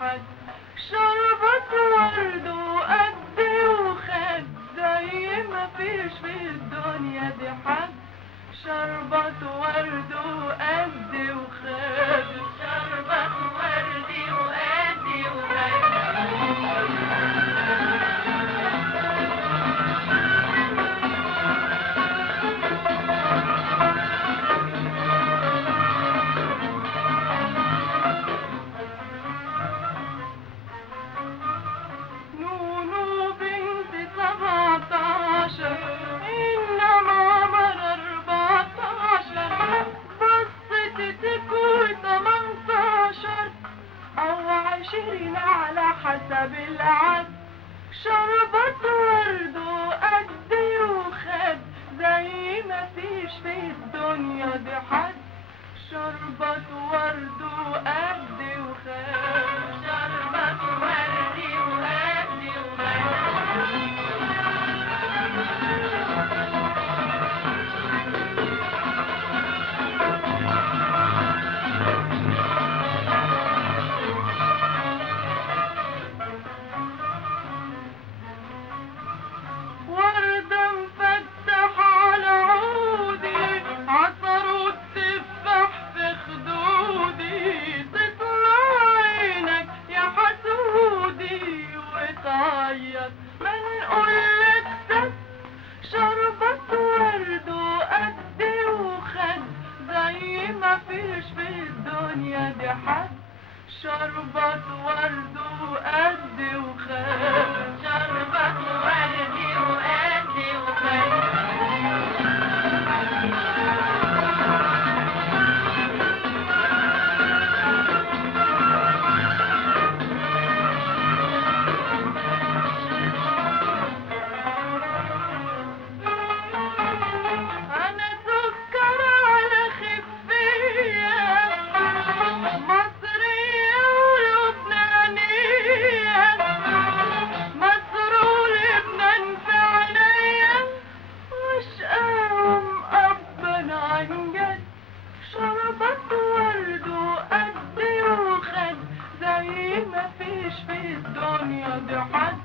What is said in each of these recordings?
حد شربت ورد وقد وخد زي ما فيش في الدنيا دي حد شربت ورد وقد وخد شربت ورد وقد وخد على حسب العد شربت ورد وقد وخد زي ما فيش في الدنيا دي حد شربت ورد وقد وخد شربت ورد وقد وخد شربت ورد وقد وخد شربت ورد وقد وخد أنا سكر على خفية شربت ورد وقد وخد زي ما فيش في الدنيا دي حد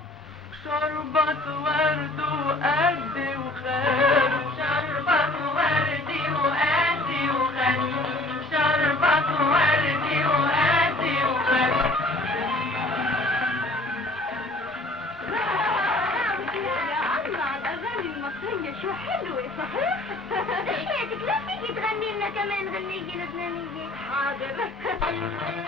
شربت ورد وقد وخد شربت ورد وقد وخد شربت ورد وقد وخد يا الله الأغاني المصرية شو حلوة صحيح؟ حياتك لا فيكي تغني لنا كمان غنية لبنانية. حاضر.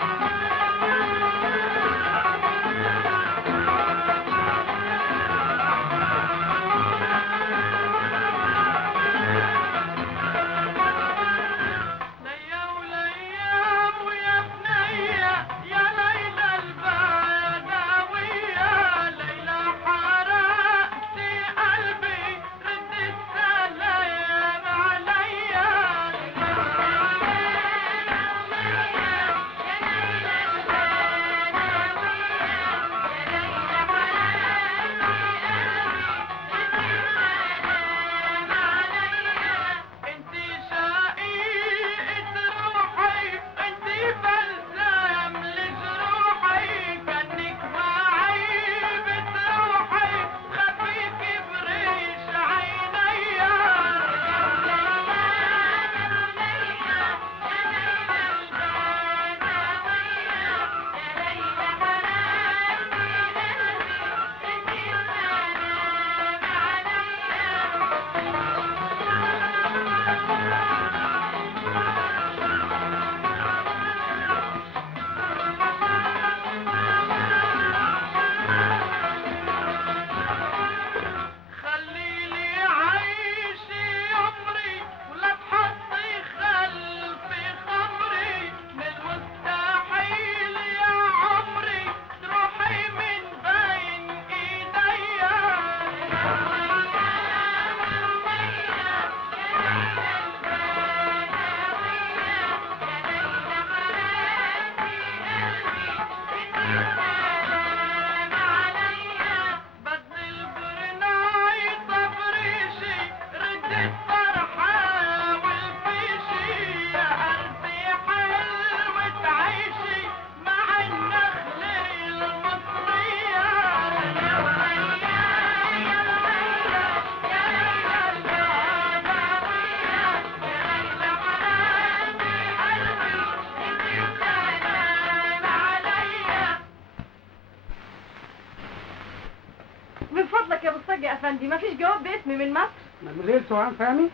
فضلك يا ابو الصاج يا افندي، مفيش جواب باسمي من مصر. مدموزيل سوهان فهمي؟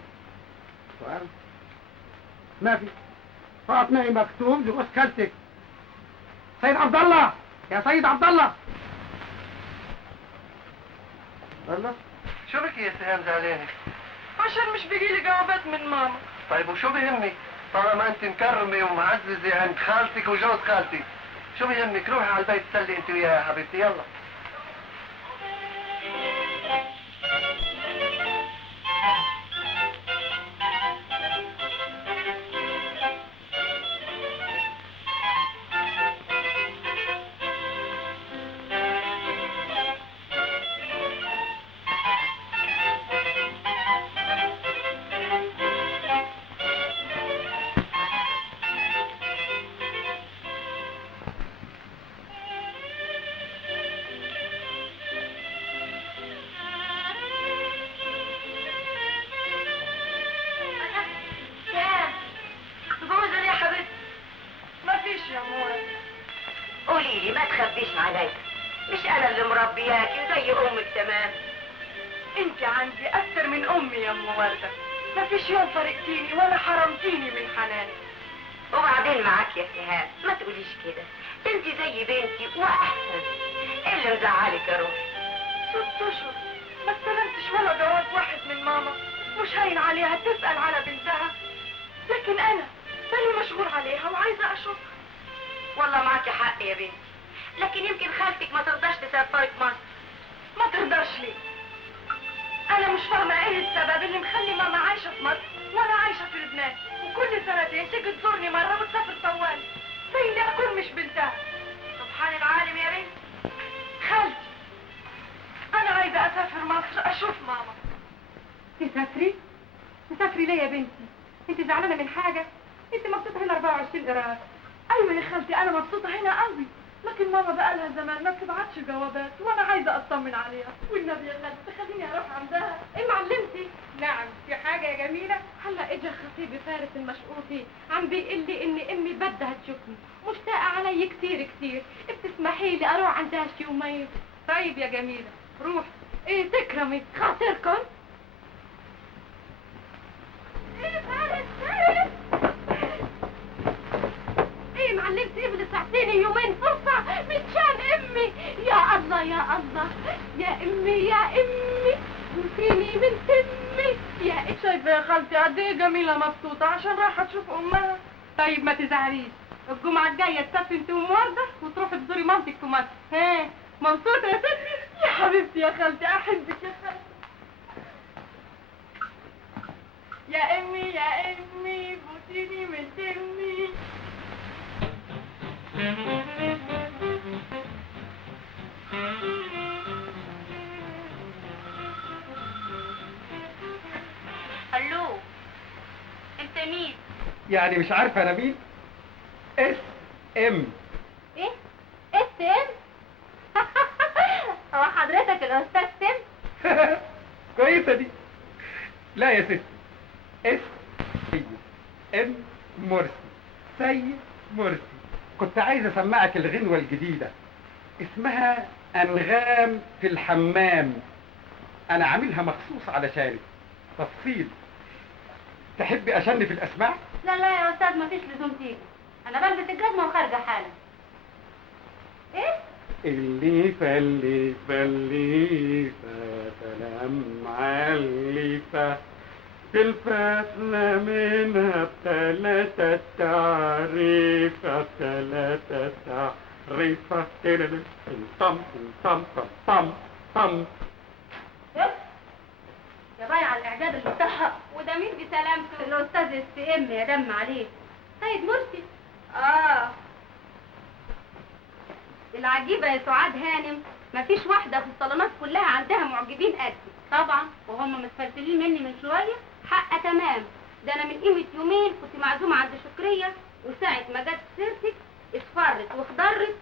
سؤال ما في. فاطمه مكتوب جوز خالتك. سيد عبد الله، يا سيد عبد الله. الله، شو بك يا سهام زعلانة؟ عشان مش بيجيلي جوابات من ماما. طيب وشو بيهمك؟ طالما انت مكرمة ومعززة عند خالتك وجوز خالتك، شو بيهمك؟ روحي على البيت تسلي انت وياها يا حبيبتي، يلا. تجوزني يا حبيبتي. مفيش يا مواد. قولي لي ما تخبيش عليا، مش انا اللي مربياكي زي امك تمام. انت عندي اكتر من امي يا ام وردة. مفيش يوم فرقتيني ولا حرمتيني من حناني. وبعدين معاك يا سهام، ما تقوليش كده، انت زي بنتي واحسن. ايه اللي مزعلك يا روحي؟ 6 اشهر ما استلمتش ولا جواب واحد من ماما. مش هين عليها تسأل على بنتها، لكن انا بالي مشغول عليها وعايزة اشوفها. والله معاكي حق يا بنتي، لكن يمكن خالتك ما ترضاش تسافرك مصر. ما ترضاش ليه؟ انا مش فاهمة ايه السبب اللي مخلي ماما عايشة في مصر وانا عايشة في لبنان، وكل سنتين تيجي تزورني مرة وتسافر طوالي زي اللي اكون مش بنتها. سبحان العالم يا بنتي. خالتي، انا عايزة اسافر مصر اشوف ماما. تسافري؟ تسافري ليه يا بنتي؟ انت زعلانة من حاجة؟ انت مبسوطة هنا 24 قراءة. ايوه يا خالتي انا مبسوطة هنا قوي، لكن ماما بقالها زمان ما بتبعتش جوابات وانا عايزة اطمن عليها. والنبي يا خالتي تخليني اروح عندها. ايه معلمتي؟ نعم في حاجة يا جميلة؟ هلا اجا خطيبي فارس المشقوطي عم بيقول لي ان امي بدها تشوفني، مشتاقة علي كتير كتير، بتسمحي لي اروح عندها شي يومين؟ طيب يا جميلة روح. ايه تكرمي خاطركم. ايه فارس فارس. ايه معلمتي ابن ساعتين يومين فرصة متشان امي. يا الله يا الله يا امي يا امي نسيني من تمي يا امي. شايفة يا خالتي قد ايه جميلة مبسوطة عشان رايحة تشوف امها. طيب ما تزعليش، الجمعة الجاية تسافري انت وام وردة وتروحي تزوري مامتك في مصر. ها مبسوطة يا ستي؟ يا حبيبتي يا خالتي احبك يا خالتي. يا امي يا امي بوسيني من تمي. الو، انت مين؟ يعني مش عارفه انا مين؟ اس ام. ايه؟ اس ام؟ هو حضرتك الاستاذ سم؟ كويسه دي. لا يا ستي، اس سيد ام مرسي. سيد مرسي. كنت عايز اسمعك الغنوه الجديده، اسمها انغام في الحمام. انا عاملها مخصوص علشانك. تفصيل، تحبي اشنف الاسماع؟ لا لا يا استاذ مفيش لزوم تيجي، انا بلبس الجزمه وخارجه حالا. ايه؟ اللي فليفة سلام عليفة، الفاتنة منها بثلاثة تعريفة، بثلاثة تعريفة. طم طم طم طم طم. يا بايع الاعداد اللي بتاعها، وده مين بسلامته؟ الاستاذ اس ام يا دم عليه، سيد مرسي. العجيبه يا سعاد هانم، مفيش واحده في الصالونات كلها عندها معجبين قدي طبعا، وهم متفلسلين مني من شويه. حق تمام، ده انا من قيمه يومين كنت معزومه عند شكريه، وساعه ما جت سيرتك اصفرت واخضرت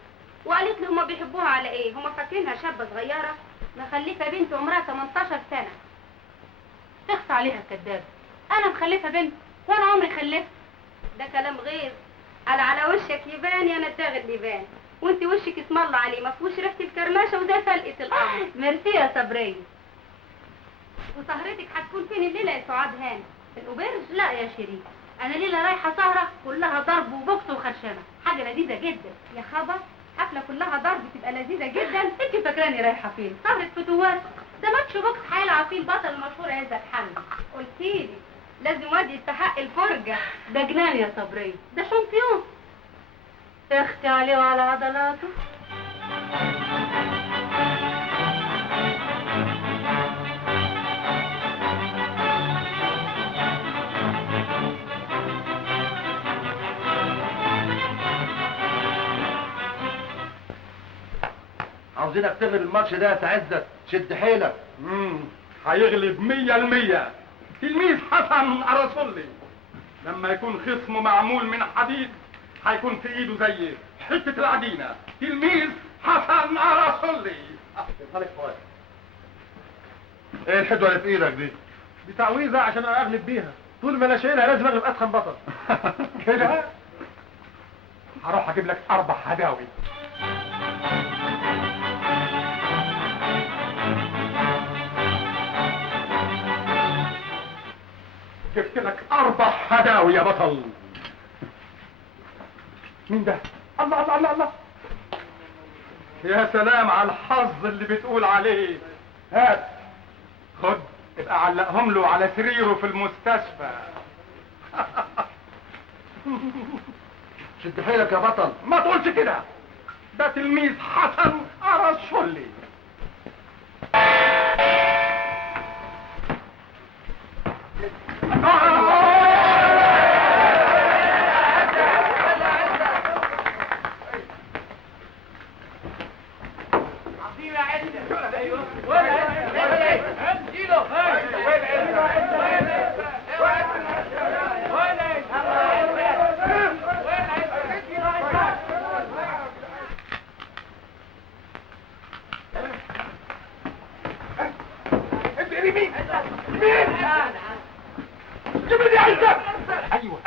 وقالت لي هما بيحبوها على ايه، هما فاكرينها شابه صغيره مخلفه بنت عمرها 18 سنه. تخفى عليها الكدابه، انا مخلفه بنت وانا عمري خلفت. ده كلام غير، على وشك يبان يا نداغ اللبان، وانت وشك اسم الله عليه ما فيهوش ريحه الكرامه. مقرمشه وزي فلقه القمر. ميرسي يا صبريه. وسهرتك هتكون فين الليله يا سعاد هاني؟ في الاوبرج؟ لا يا شيرين، انا ليله رايحه سهره كلها ضرب وبوكس وخرشمه، حاجه لذيذه جدا. يا خبر، حفله كلها ضرب تبقى لذيذه جدا. انت فاكراني رايحه فين؟ سهره فتوات، ده ماتش بوكس هيلعب فيه البطل المشهور عزت حمدي. قلتيلي لازم واد يستحق الفرجه. ده جنان يا صبريه، ده شامبيون. اختي عليه وعلى عضلاته. عاوزينك تغلب الماتش ده يا عزت، شد حيلك. هيغلب 100%. تلميذ حسن أرسلي لما يكون خصمه معمول من حديد هيكون في ايده زي حتة العجينة. تلميذ حسن أرسلي. خليك فؤاد. ايه الحدوة اللي في ايدك دي؟ دي تعويذة عشان اغلب بيها. طول ما انا شايلها لازم اغلب اتخن بطل. كده هروح اجيب لك 4 هداوي. جبت لك 4 هداوي يا بطل. مين ده؟ الله الله الله الله. يا سلام على الحظ اللي بتقول عليه. هات خد، ابقى علقهم له على سريره في المستشفى. شد حيلك يا بطل. ما تقولش كده، ده تلميذ حسن أرسلي.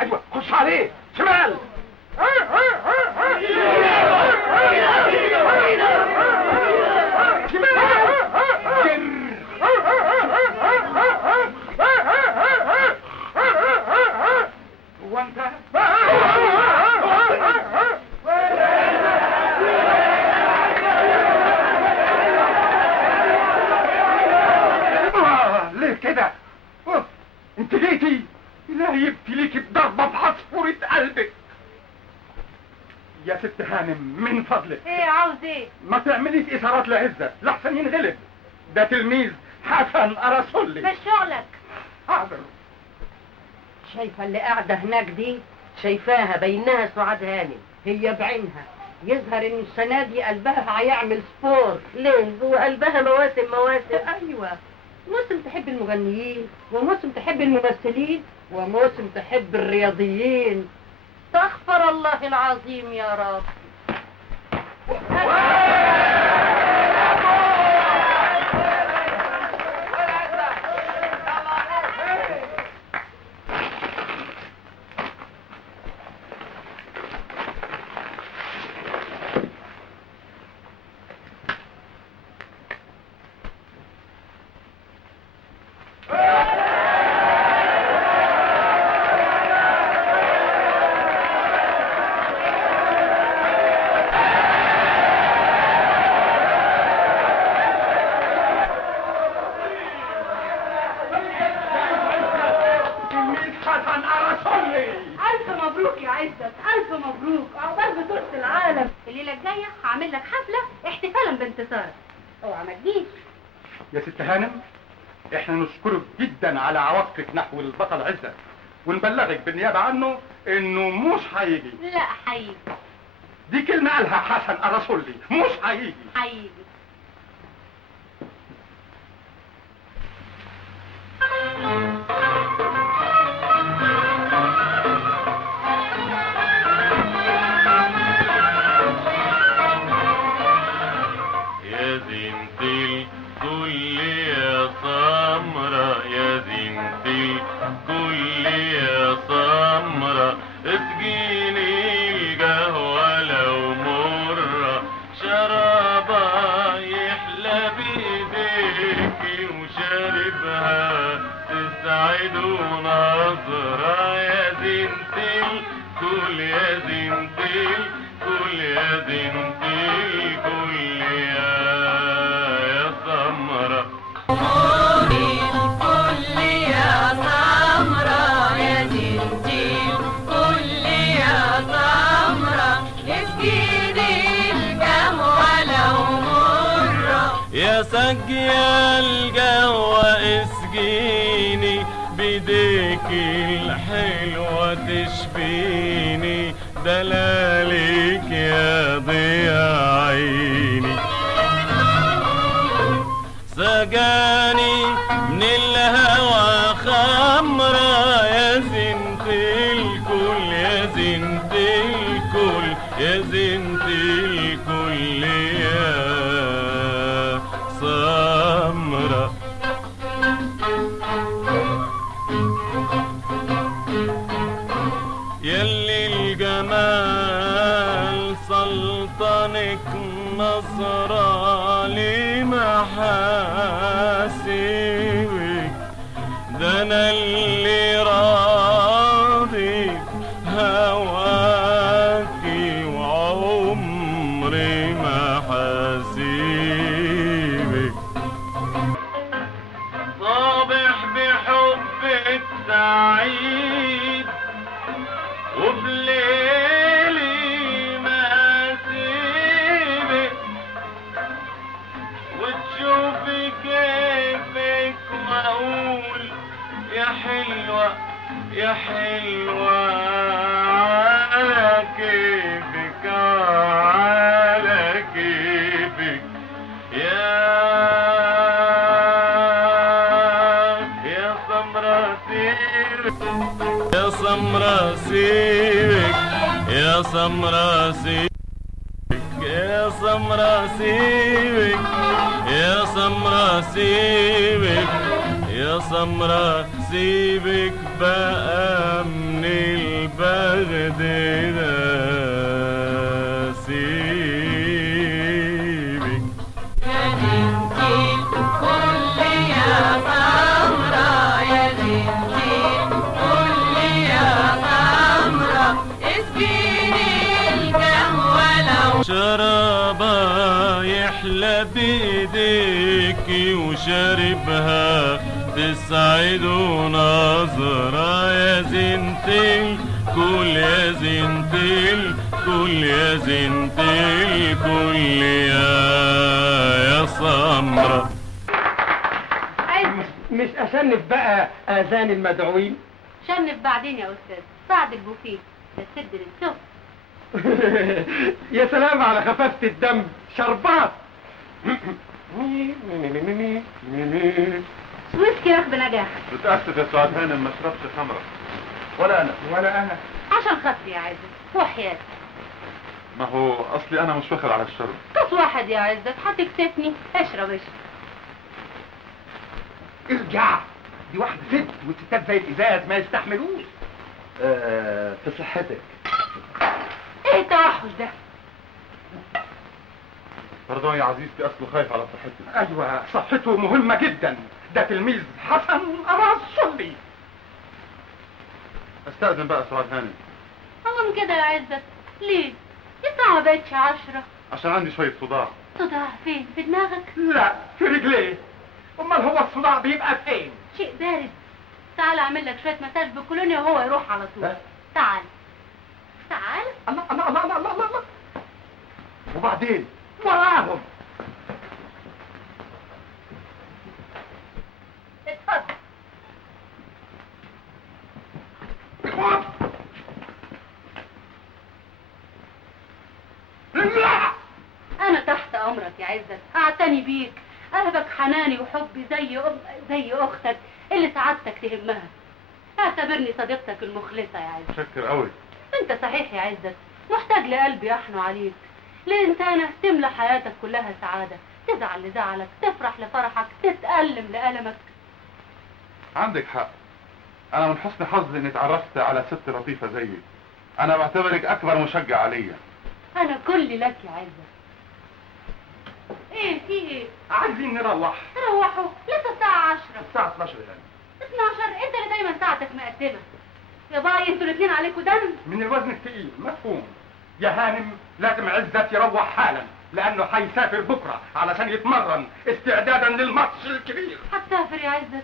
ايوه خش عليه شمال. ليه كده؟ انت جيتي الهي يبتليكي بضربة بعصفورة قلبك. يا ست هانم من فضلك. ايه عاوز ايه؟ ما تعمليش اثارات لعزة لحسن ينغلب. ده تلميذ حسن أرسلي. مش شغلك. حاضر. شايفة اللي قاعدة هناك دي؟ شايفاها بينها سعاد هانم، هي بعينها. يظهر ان السنة دي قلبها هيعمل سبور. ليه؟ هو قلبها مواسم. ايوه، موسم تحب المغنيين، وموسم تحب الممثلين، وموسم تحب الرياضيين. استغفر الله العظيم يا رب. الليله الجايه هعمل لك حفله احتفالا بانتصارك، اوعى ما تجيش. يا ست هانم، احنا نشكرك جدا على عواطفك نحو البطل عزت، ونبلغك بالنيابه عنه انه مش هيجي. لا هيجي. دي كلمه قالها حسن أرسلي، مش هيجي. هيجي. يا زينة الكل يا سمرة، يا زينة الكل يا سمرة، اسقيني القهوة لو مرة، شرابة تسعدوا نظرة يا زينة الكل يا زينة الكل يا زينة الكل يا سمرة الكل يا سمرة يا زينة الكل يا سمرة اسقيني القهوة لو مرة يا سقيا القهوة اسقيني بيديك الحلوة تشفيني دلالك يا ضياء عيني سقاني من الهوى خمرة يا زينة الكل يا زينة الكل يا زينة الكل يا سمرة يلي الجمال سلطنك نظرة لمحاسبك ده انا اللي راضي هواكي وعمري ما حاسبك صابح بحبك سعيد وبليلي ما سيبك وتشوفي كيفك واقول يا حلوة يا حلوة على كيفك على كيفك يا سمرة سيبك يا سمرة سيبك يا سمرة سيبك يا سمرة سيبك يا سمرة سيبك يا سمرة سيبك بقى من البغد ده سيبك يا زينة الكل يا سمرة يا زينة الكل يا سمرة اسقيني القهوة لو شربة يحلى بيديكي وشاربها تسعد نظرة يا زينة الكل يا زينة الكل يا زينة الكل يا سمرة مش أشنف بقى آذان المدعوين؟ شنف بعدين يا أستاذ صعد البوفيه السد للسوق. يا سلام على خفافة الدم شربات. ويسكي رخ بنجاح متأسف يا سعاد هانم ما شربش خمرة ولا أنا عشان خاطري يا عزت وحياتي. ما هو أصلي أنا مش واخد على الشرب. كاس واحد يا عزت هتكسفني. اشرب. ارجع، دي واحدة ست والستات زي الإزاز ما يستحملوش. في صحتك. ايه التوحش ده؟ برضو يا عزيزتي أصله خايف على صحتي. أيوة صحته مهمة جدا، ده تلميذ حسن أراصلي. استأذن بقى سعاد هانم. هو من كده يا عزت ليه؟ الساعة ما بقتش 10. عشان عندي شوية صداع. صداع فين؟ في دماغك؟ لا في رجليه. أمال هو الصداع بيبقى فين؟ شيء بارد. تعال اعمل لك شوية مساج بالكولونيا وهو يروح على طول. ها؟ تعال تعال. الله الله الله الله الله الله. وبعدين وراهم. اتفضل. لا انا تحت امرك يا عزت، اعتني بيك، اهبك حناني وحبي زي اختك اللي سعادتك تهمها. اعتبرني صديقتك المخلصة يا عزت. متشكر قوي. انت صحيح يا عزت محتاج لقلبي يحنو عليك، لإنسانة تملى حياتك كلها سعادة، تزعل لزعلك، تفرح لفرحك، تتألم لألمك. عندك حق. أنا من حسن حظي إني اتعرفت على ست لطيفة زيك. أنا بعتبرك أكبر مشجع عليا. أنا كل لك يا عزت. إيه في إيه؟ عايزين نروح. روحوا لسه الساعة 10. الساعة 12 يعني. 12 انت اللي دايما ساعتك مقدمه. يا باي انتوا الاثنين عليكوا دم. من الوزن الثقيل مفهوم. يا هانم لازم عزت يروح حالا لانه حيسافر بكره علشان يتمرن استعدادا للماتش الكبير. هتسافر يا عزت؟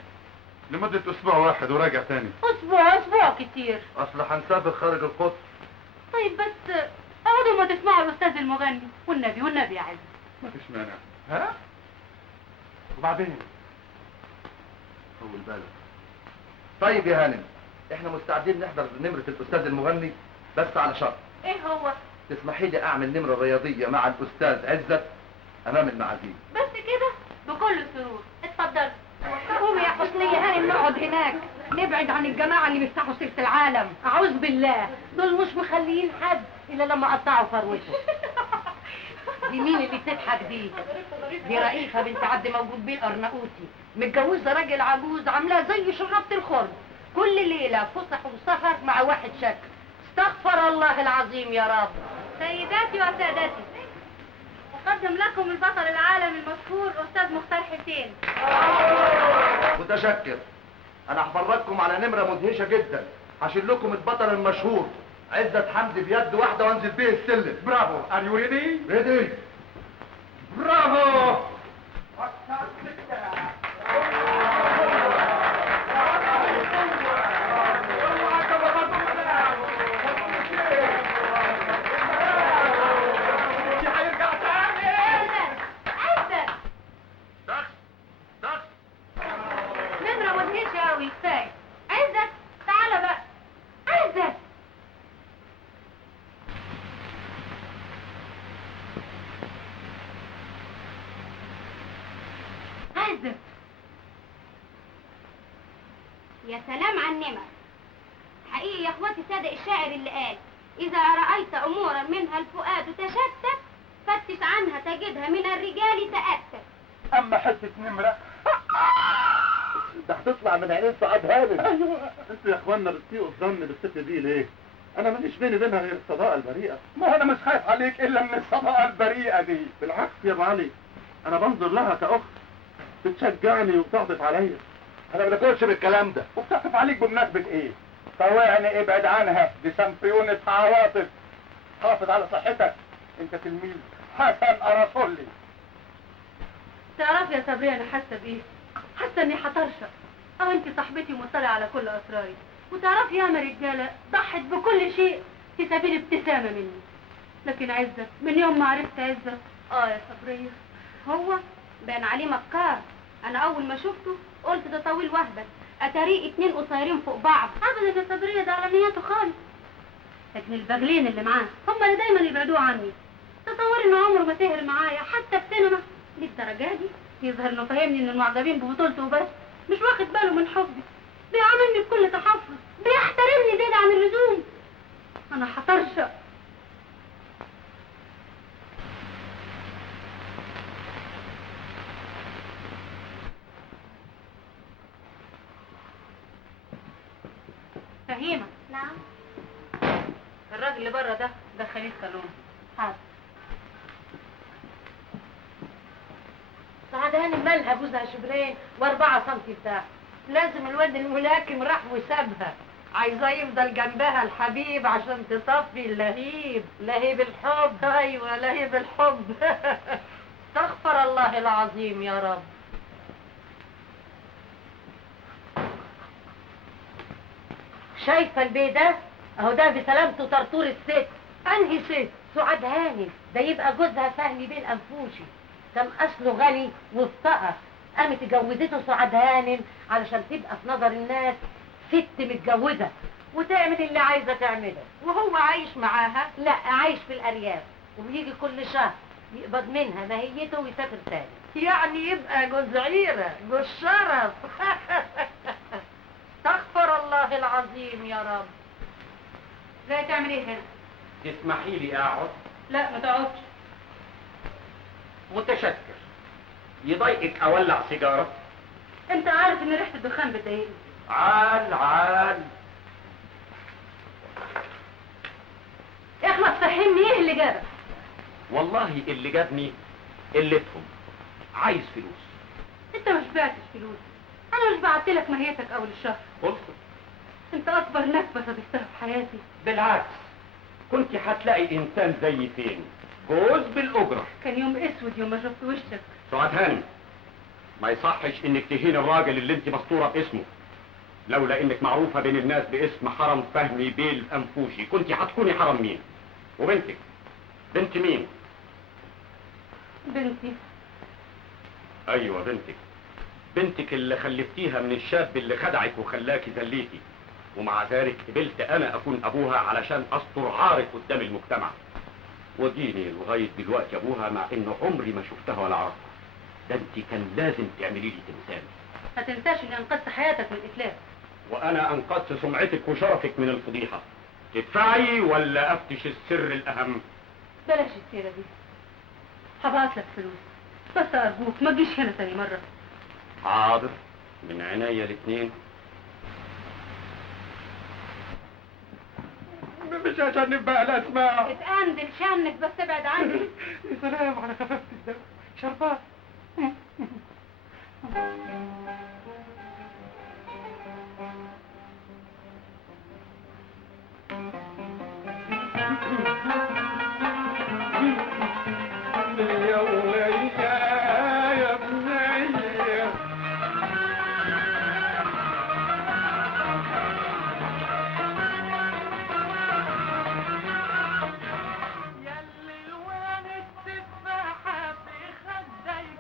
لمدة اسبوع واحد وراجع تاني. اسبوع كتير. اصل هنسافر خارج القدس. طيب بس اقعدوا ما تسمعوا الاستاذ المغني والنبي يا عزت. ما فيش مانع. ها؟ وبعدين؟ طول بالك. طيب يا هانم، احنا مستعدين نحضر نمرة الاستاذ المغني بس على شرط. ايه هو؟ تسمحي لي اعمل نمرة رياضية مع الاستاذ عزت امام المعازيم. بس كده؟ بكل سرور. اتفضل. قومي يا حسنية هانم نقعد هناك، نبعد عن الجماعة اللي بيفتحوا سيرة العالم. أعوذ بالله، دول مش مخليين حد إلا لما قطعوا فروته. دي مين اللي بتضحك دي؟ دي رئيفة بنت عبد موجود بيه الأرناؤوطي، متجوزة راجل عجوز عاملاه زي شرابة الخرم، كل ليلة فسح وسهر مع واحد شكل. استغفر الله العظيم يا رب. سيداتي وسادتي، أقدم لكم البطل العالمي المشهور أستاذ مختار حسين. متشكر. انا هفرجكم على نمرة مدهشة جدا. هشيل لكم البطل المشهور عزت حمدي بيد واحدة وانزل بيه السلم. برافو. Are you ready? ريدي. برافو. نمرة مدهشة أوي. كفاية. عزت تعالى بقى. عزت. عزت. يا سلام على النمر. حقيقي يا اخواتي صادق الشاعر اللي قال اذا رأيت امورا منها الفؤاد تشتت فتش عنها تجدها من الرجال تأتت. اما حته نمره ده هتطلع من عينين سعاد هانم. ايوه. انتوا يا اخوانا بتسيئوا الظن بالست دي ليه؟ انا ماليش بيني وبينها غير الصداقة البريئة. ما انا مش خايف عليك الا من الصداقه البريئه دي. بالعكس يا ابو علي، انا بنظر لها كأخت بتشجعني وبتعطف عليا. انا ما باكلش بالكلام ده. وبتقف عليك بمناسبه ايه؟ طوعني ابعد عنها، دي شامبيونة عواطف. حافظ على صحتك. انت تلميذ حسن ارسولي. تعرفي يا صبري أنا حاسة بإيه؟ حاسة إني هطرشق. أو أنت صاحبتي ومطلعة على كل أسراري. وتعرفي ياما رجالة ضحت بكل شيء في سبيل ابتسامة مني. لكن عزت من يوم ما عرفت عزت يا صبرية هو بان عليه مكار. انا اول ما شفته قلت ده طويل وهبل، اتاريه 2 قصيرين فوق بعض. أبدا يا صبرية، ده على نياته خالص. لكن البغلين اللي معاه هم اللي دايما يبعدوه عني. تصوري إنه عمره ما سهر معايا حتى في سينما. للدرجة دي يظهر إنه فاهمني إن المعجبين ببطولته وبس، مش واخد باله من حبي. بيعاملني بكل تحفظ، بيحترمني زيادة عن اللزوم. أنا هطرشق. فهيمة. نعم. الراجل اللي بره ده دخليه الصالون. حاضر. سعاد هانم مالها جوزها شبرين و4 سم بتاعها. لازم الواد الملاكم راح وسابها، عايزاه يفضل جنبها الحبيب عشان تصفي اللهيب، لهيب الحب. ايوه لهيب الحب. استغفر الله العظيم يا رب. شايفه البيه ده؟ اهو ده بسلامته طرطور الست. انهي ست؟ سعاد هانم. ده يبقى جوزها فهمي بين انفوشي، كان اصله غني وافتقر، قامت اتجوزته سعاد هانم علشان تبقى في نظر الناس ست متجوزه وتعمل اللي عايزه تعمله. وهو عايش معاها؟ لا، عايش في الارياف وبيجي كل شهر يقبض منها ماهيته ويسافر تاني. يعني يبقى جوز عيره، جوز شرف. استغفر الله العظيم يا رب. لا تعمل ايه هنا؟ تسمحي لي اقعد؟ لا ما تقعدش. متشكر. يضايقك اولع سيجاره؟ انت عارف ان ريحة الدخان بتضايقني. عال اخلص فهمني ايه اللي جابك؟ والله اللي جابني قلتهم. عايز فلوس. انت مش بعتش فلوس، انا مش بعتلك ماهيتك اول الشهر. قلت انت اكبر نكبه صدقتها في حياتي. بالعكس، كنت هتلاقي انسان زي فين جوز بالاجره. كان يوم اسود يوم ما شفت وشك. سعاد هانم، ما يصحش انك تهين الراجل اللي انت مسطوره باسمه. لولا انك معروفه بين الناس باسم حرم فهمي بيل انفوشي كنت هتكوني حرم مين؟ وبنتك بنت مين؟ بنتي. ايوه بنتك. بنتك اللي خلفتيها من الشاب اللي خدعك وخلاكي ذليتي، ومع ذلك قبلت انا اكون ابوها علشان استر عارك قدام المجتمع. وديني لغايه دلوقتي ابوها مع انه عمري ما شفتها ولا عرفتها. ده انت كان لازم تعملي لي تمثال. ما تنساش اني انقذت حياتك من الاتلاف. وانا انقذت سمعتك وشرفك من الفضيحه. تدفعي ولا افتش السر الاهم؟ بلاش السيره دي. هبعت لك فلوس، بس ارجوك ما تجيش هنا تاني مره. حاضر، من عينيا الاثنين. مش عشان نبقى لا اسمع. اتقندل شانك بس ابعد عني. يا سلام على خفافة الدم. شربات. يا ولية يا بنية. ياللي الوان التفاحة في خدك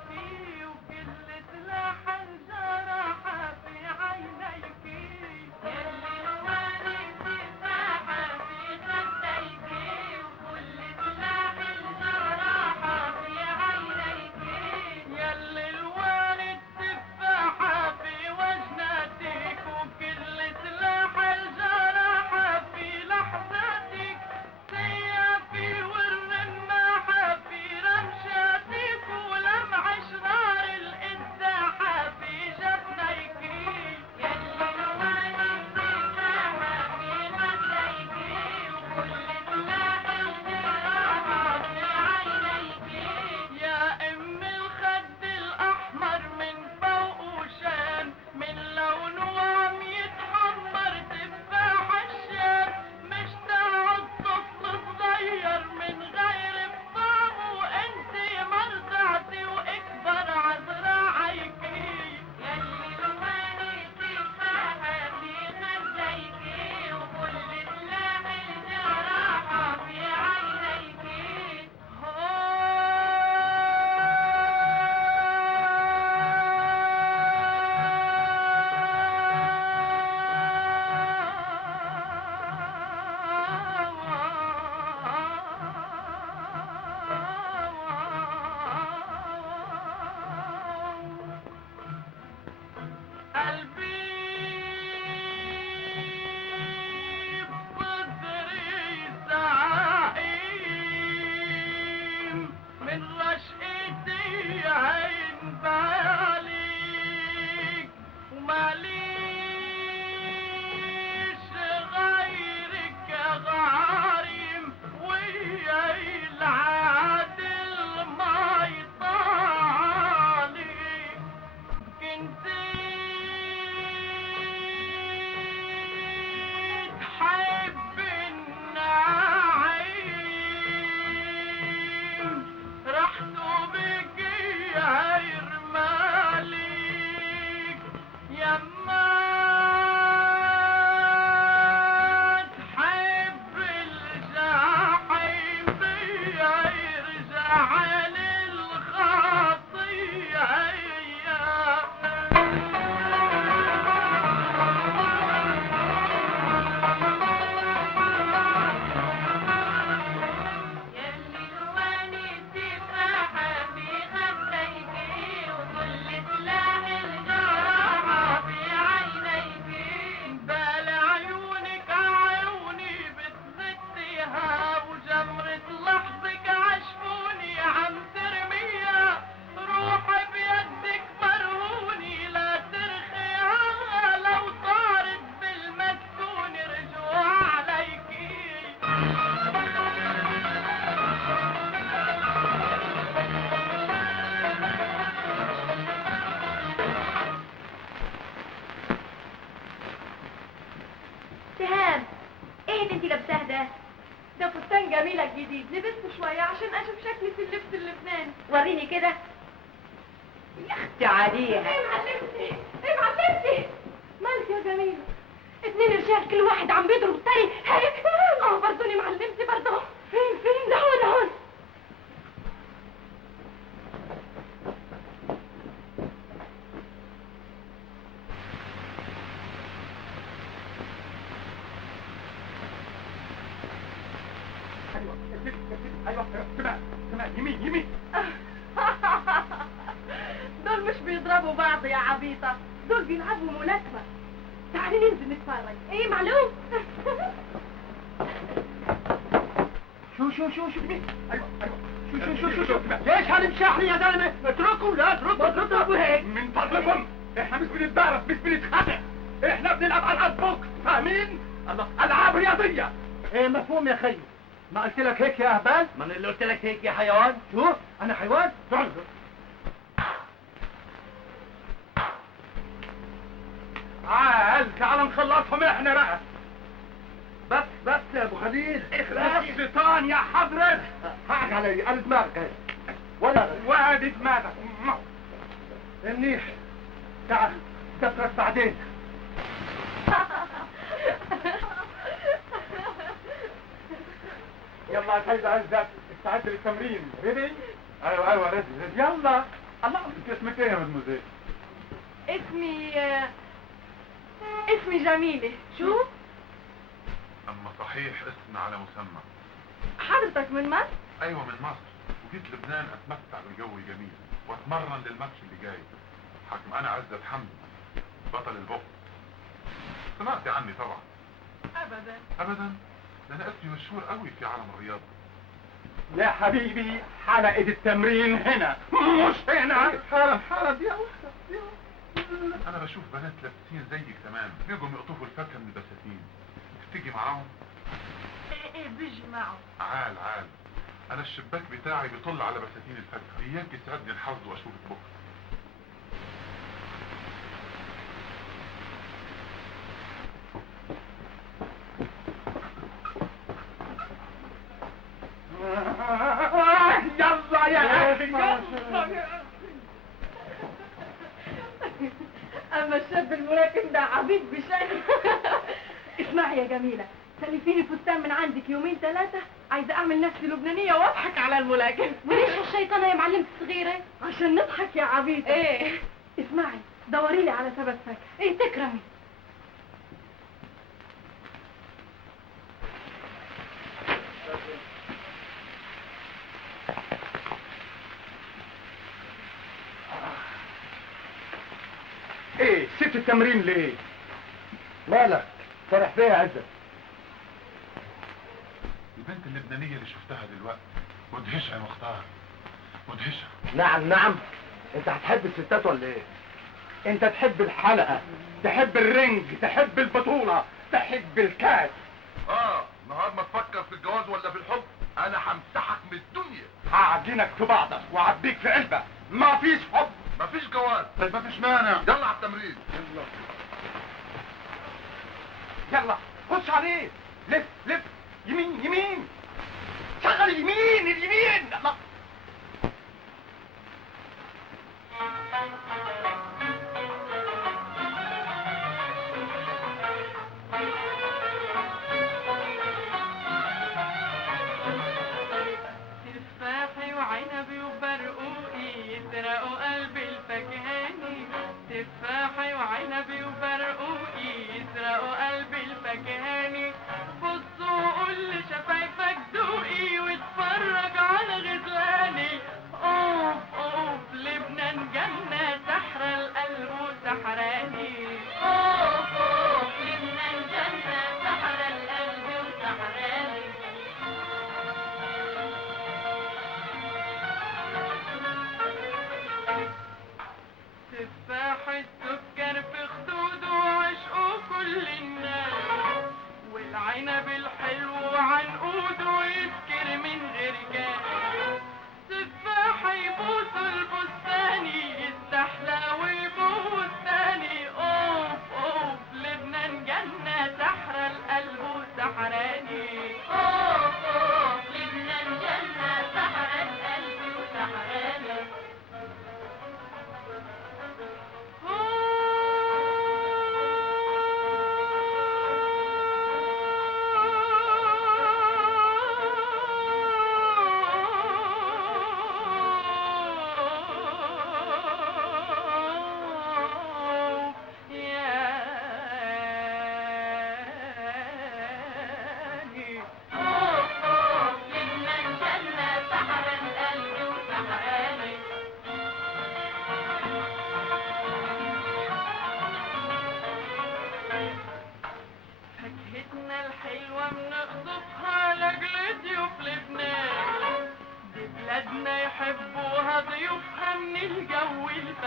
شوية عشان اشوف شكلي في اللبس اللبناني. وريني كده يا اختي عليها. ايه معلمتي؟ ايه معلمتي؟ مالك يا جميلة؟ 2 رجال كل واحد عم بيضرب التاني هيك. برضوني معلمتي برضه. فين؟ لهون. ايوه كمان يمين. دول مش بيضربوا بعض يا عبيطة، دول بيلعبوا ملاكمة. تعالي ننزل نتفرج. ايه معلوم؟ شو ايوه شو ليش هنمشحني يا زلمه؟ اتركوا لا اتركوا هيك من فضلكم. احنا مش بنتضارب، مش بنتخانق، احنا بنلعب على البوكس، فاهمين؟ الله، العاب رياضيه. ايه مفهوم يا خيي. ما قلت لك هيك يا اهبال؟ ما انا اللي قلت لك هيك يا حيوان. شو؟ انا حيوان؟ تعال نخلصهم احنا بقى. بس يا ابو خليل اخلاص الشيطان يا حضرتك. حقك علي، انا دماغك هاي ولا وادي دماغك. منيح. تعال كسرك بعدين. يلا يا سيد عزت، استعد للتمرين. ريدي؟ ايوه ريدي. يلا. الله، انت اسمك ايه يا مدموزيل؟ اسمي جميلة. شو؟ اما صحيح اسم على مسمى. حضرتك من مصر؟ ايوه من مصر، وجيت لبنان اتمتع بالجو الجميل واتمرن للماتش اللي جاي. حكم انا عزت حمدي بطل البوكس. سمعتي عني طبعا. ابدا ده انا اسمي مشهور قوي في عالم الرياضه. يا حبيبي حلقة التمرين هنا مش هنا. حالا دي انا بشوف بنات لابسين زيك تمام بيجوا يقطفوا الفاكهه من البساتين. تيجي معاهم؟ ايه بيجي معه. عال انا الشباك بتاعي بيطل على بساتين الفاكهه. اياك يسعدني الحظ واشوفك بكره. يلا يا اخي. اما الشاب الملاكم ده عبيط بشكل. اسمعي يا جميلة، سلفيني فستان من عندك 2-3 عايزة اعمل نفسي لبنانية واضحك على الملاكم. وليش هالشيطانة يا معلمة الصغيرة؟ عشان نضحك يا عبيطة. ايه اسمعي، دوري لي على سبت فاكهة. ايه تكرمي. ايه سبت التمرين ليه؟ مالك؟ فرح فيها يا عزت. البنت اللبنانيه اللي شفتها دلوقتي مدهشه يا مختار، مدهشه. نعم. انت هتحب الستات ولا ايه؟ انت تحب الحلقة، تحب الرنج، تحب البطولة، تحب الكاس. نهار ما تفكر في الجواز ولا في الحب انا همسحك من الدنيا. هعجنك في بعضك وعبيك في علبة. ما فيش حب، ما فيش جواز. طيب ما فيش مانع. يلا على التمرين. يلا خش عليه. لف يمين شغل اليمين. الله. تفاحي وعنبي وبرقوقي يسرقوا قلب الفكهاني. تفاحي وعنبي وبرقوقي يسرقوا قلب الفكهاني. بصوا وقول لشفايفك ذوقي واتفرج على غزلاني. اوف لبنان جنة سحرة القلب وسحراني. اوف لبنان جنة سحرة القلب وسحراني. تفاح السكر في خدوده وعشقه كل الناس. والعنب الحلو عنقوده يسكر من غير كاس. تفاح يبوس البستاني يستحلى ويبوس تاني. اوف لبنان جنة سحرة القلب وسحراني. اوف لبنان جنة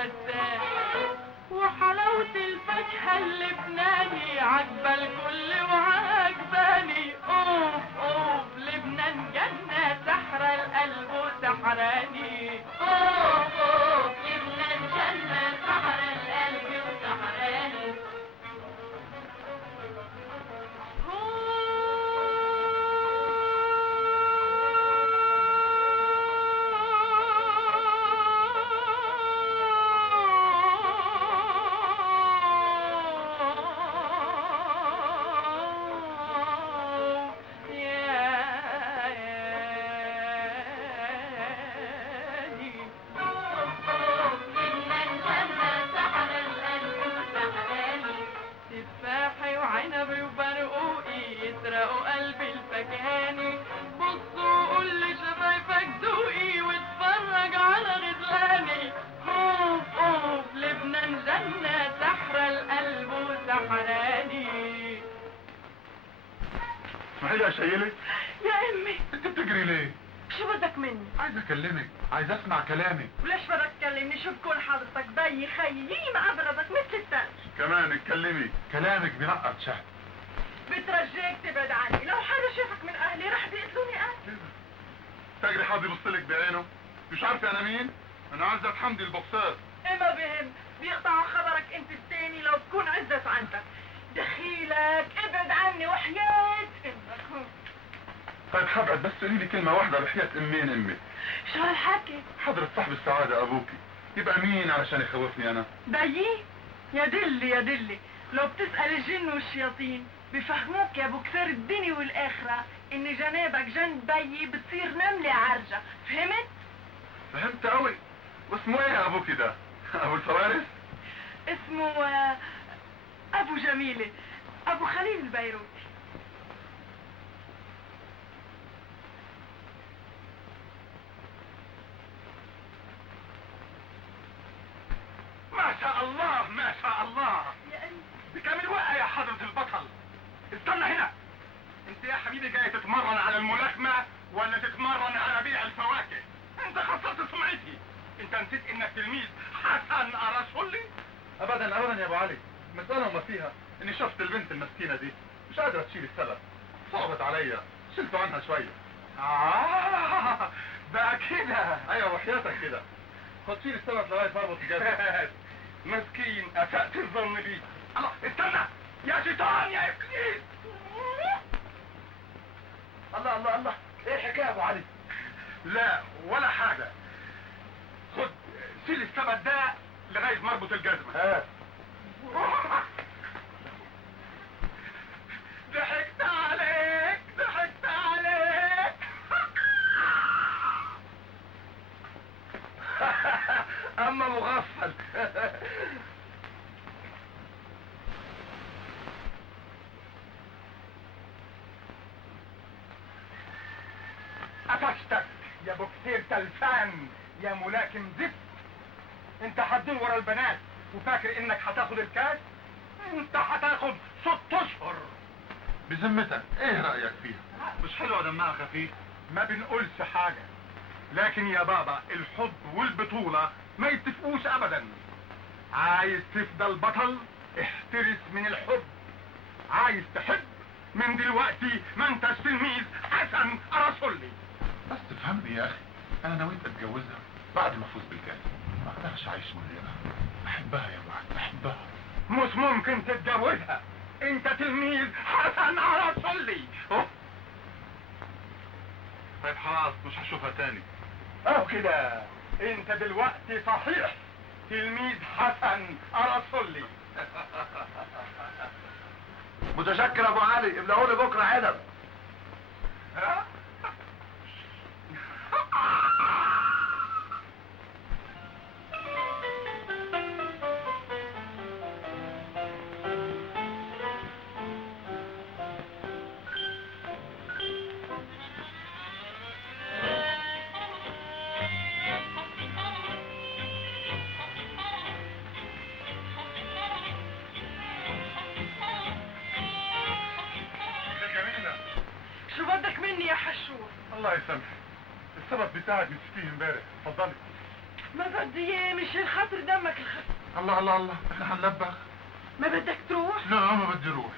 الفتان، وحلاوة الفاكهة اللبناني عجبة الكل وعجباني. اوف اوف لبنان جنة سحرة القلب وسحراني. اوف اوف لبنان جنة سحرة القلب وسحراني. تفاحي وعنبي وبرقوقي يسرقوا قلبي الفكهاني. بصوا قول لشفايفك ذوقي واتفرج على غزلاني. اوف اوف لبنان جنة سحرة القلب وسحراني. اسمحي لي اشيلك. يا امي انت بتجري ليه؟ شو بدك مني؟ عايز اكلمك، عايز اسمع كلامك. وليش بدك تكلمني؟ شو بكون حضرتك بيي خيي معبرتك مثل الثلج. كمان اتكلمي، كلامك بنقط شهد. بترجيك تبعد عني، لو حدا شافك من اهلي رح بيقتلوني قتل. تجري حد يبصلك بعينه؟ مش عارفه انا مين؟ انا عزت حمدي البوكسات. ايه ما بهم، بيقطعوا خبرك انت التاني لو تكون عزت عندك. دخيلك ابعد عني وحياة امك. طيب حبعد، بس قولي لي كلمه واحده بحياه امين امي. شو هالحكي؟ حضرة صاحب السعاده ابوكي يبقى مين علشان يخوفني انا؟ بيي يا دلي يا دلي، لو بتسأل الجن والشياطين بفهموك يا ابو كثير الدنيا والاخره ان جنابك جنب بيي بتصير نمله عرجه، فهمت؟ فهمت قوي. واسمه ايه يا ابوكي ده؟ ابو الفوارس؟ اسمه ابو جميله، ابو خليل البيروتي. ما شاء الله ما شاء الله. يا أمي بكامل وقع يا حضرة البطل. استنى هنا، انت يا حبيبي جاي تتمرن على الملاكمة ولا تتمرن على بيع الفواكه؟ انت خسرت سمعتي. انت نسيت انك تلميذ حسن ارسولي؟ ابدا ابدا يا ابو علي، مسألة وما فيها اني شفت البنت المسكينة دي مش قادرة تشيل السبب، صعبت عليا شلت عنها شوية. ده كده. ايوه وحياتك كده. خد شيل السبب لغاية ما اربط الجزمة. مسكين اسأت الظن بي. الله استنى يا شيطان يا ابليس. الله الله الله، ايه الحكاية يا ابو علي؟ لا ولا حاجة. خد شيل السبت ده لغاية ما اربط الجزمة. ها ضحكت عليك ضحكت عليك. اما مغفل. قفشتك يا بوكسير تلفان يا ملاكم زفت. انت هتدور ورا البنات وفاكر انك هتاخد الكاس؟ انت هتاخد 6 اشهر. بذمتك ايه رأيك فيها؟ مش حلوة دمها خفيف؟ ما بنقولش حاجة، لكن يا بابا الحب والبطولة ما يتفقوش ابدا. عايز تفضل بطل احترس من الحب. عايز تحب من دلوقتي ما انتش تلميذ حسن ارسولي. بس تفهمني يا اخي، انا نويت اتجوزها بعد ما افوز بالكاس. ما اقدرش اعيش من غيرها. بحبها يا ابو علي بحبها. مش ممكن تتجوزها، انت تلميذ حسن ارسولي. طيب خلاص مش هشوفها تاني. كده انت دلوقتي صحيح تلميذ حسن ارسولي. متشكر ابو علي، املأولي بكره عنب. ها؟ شو بدك مني يا حشور؟ الله يسامحك، السبب بتاعك نسيتيه امبارح. اتفضلي. ما بدي اياه مش الخاطر دمك الخفيف. الله الله الله، احنا حنلبخ. ما بدك تروح؟ لا ما بدي اروح.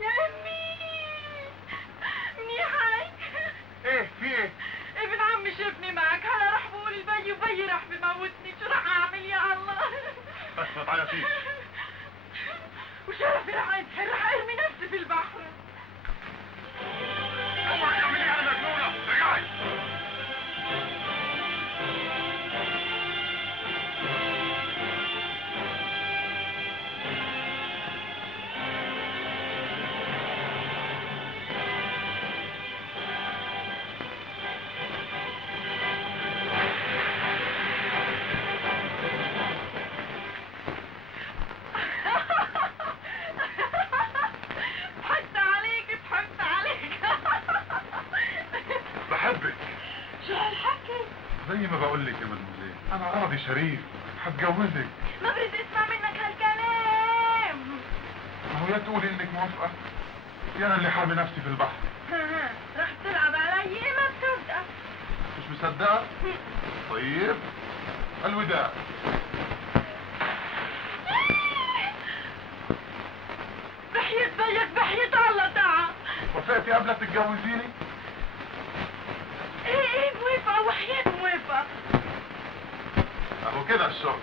يا امي منيح هيك؟ ايه في ايه؟ ابن عمي شافني معك، هلا رح بقول البي وبي رح بموتني، شو رح اعمل يا الله؟ بس ما تعيطيش. وشرفي رح انتحر، رح ارمي نفسي في البحر. اوعي تعمليها يا مجنونه، رجعي. ضحكت عليك ضحكت عليك. بحبك. شو هالحكي؟ زي ما بقول لك يا مدموزيل، انا راضي شريف، حتجوزك. ما بريد اسمع منك هالكلام. ما هو يا تقولي انك موافقه يا انا اللي حارمي نفسي في البحر. ها رح تلعب علي، ما بصدق. مش مصدقه؟ طيب الوداع. بحية بيك بحية الله تعال. وافقتي قبل تتجوزيني؟ ايه موافقة وحياة موافقة. اهو كده الشغل.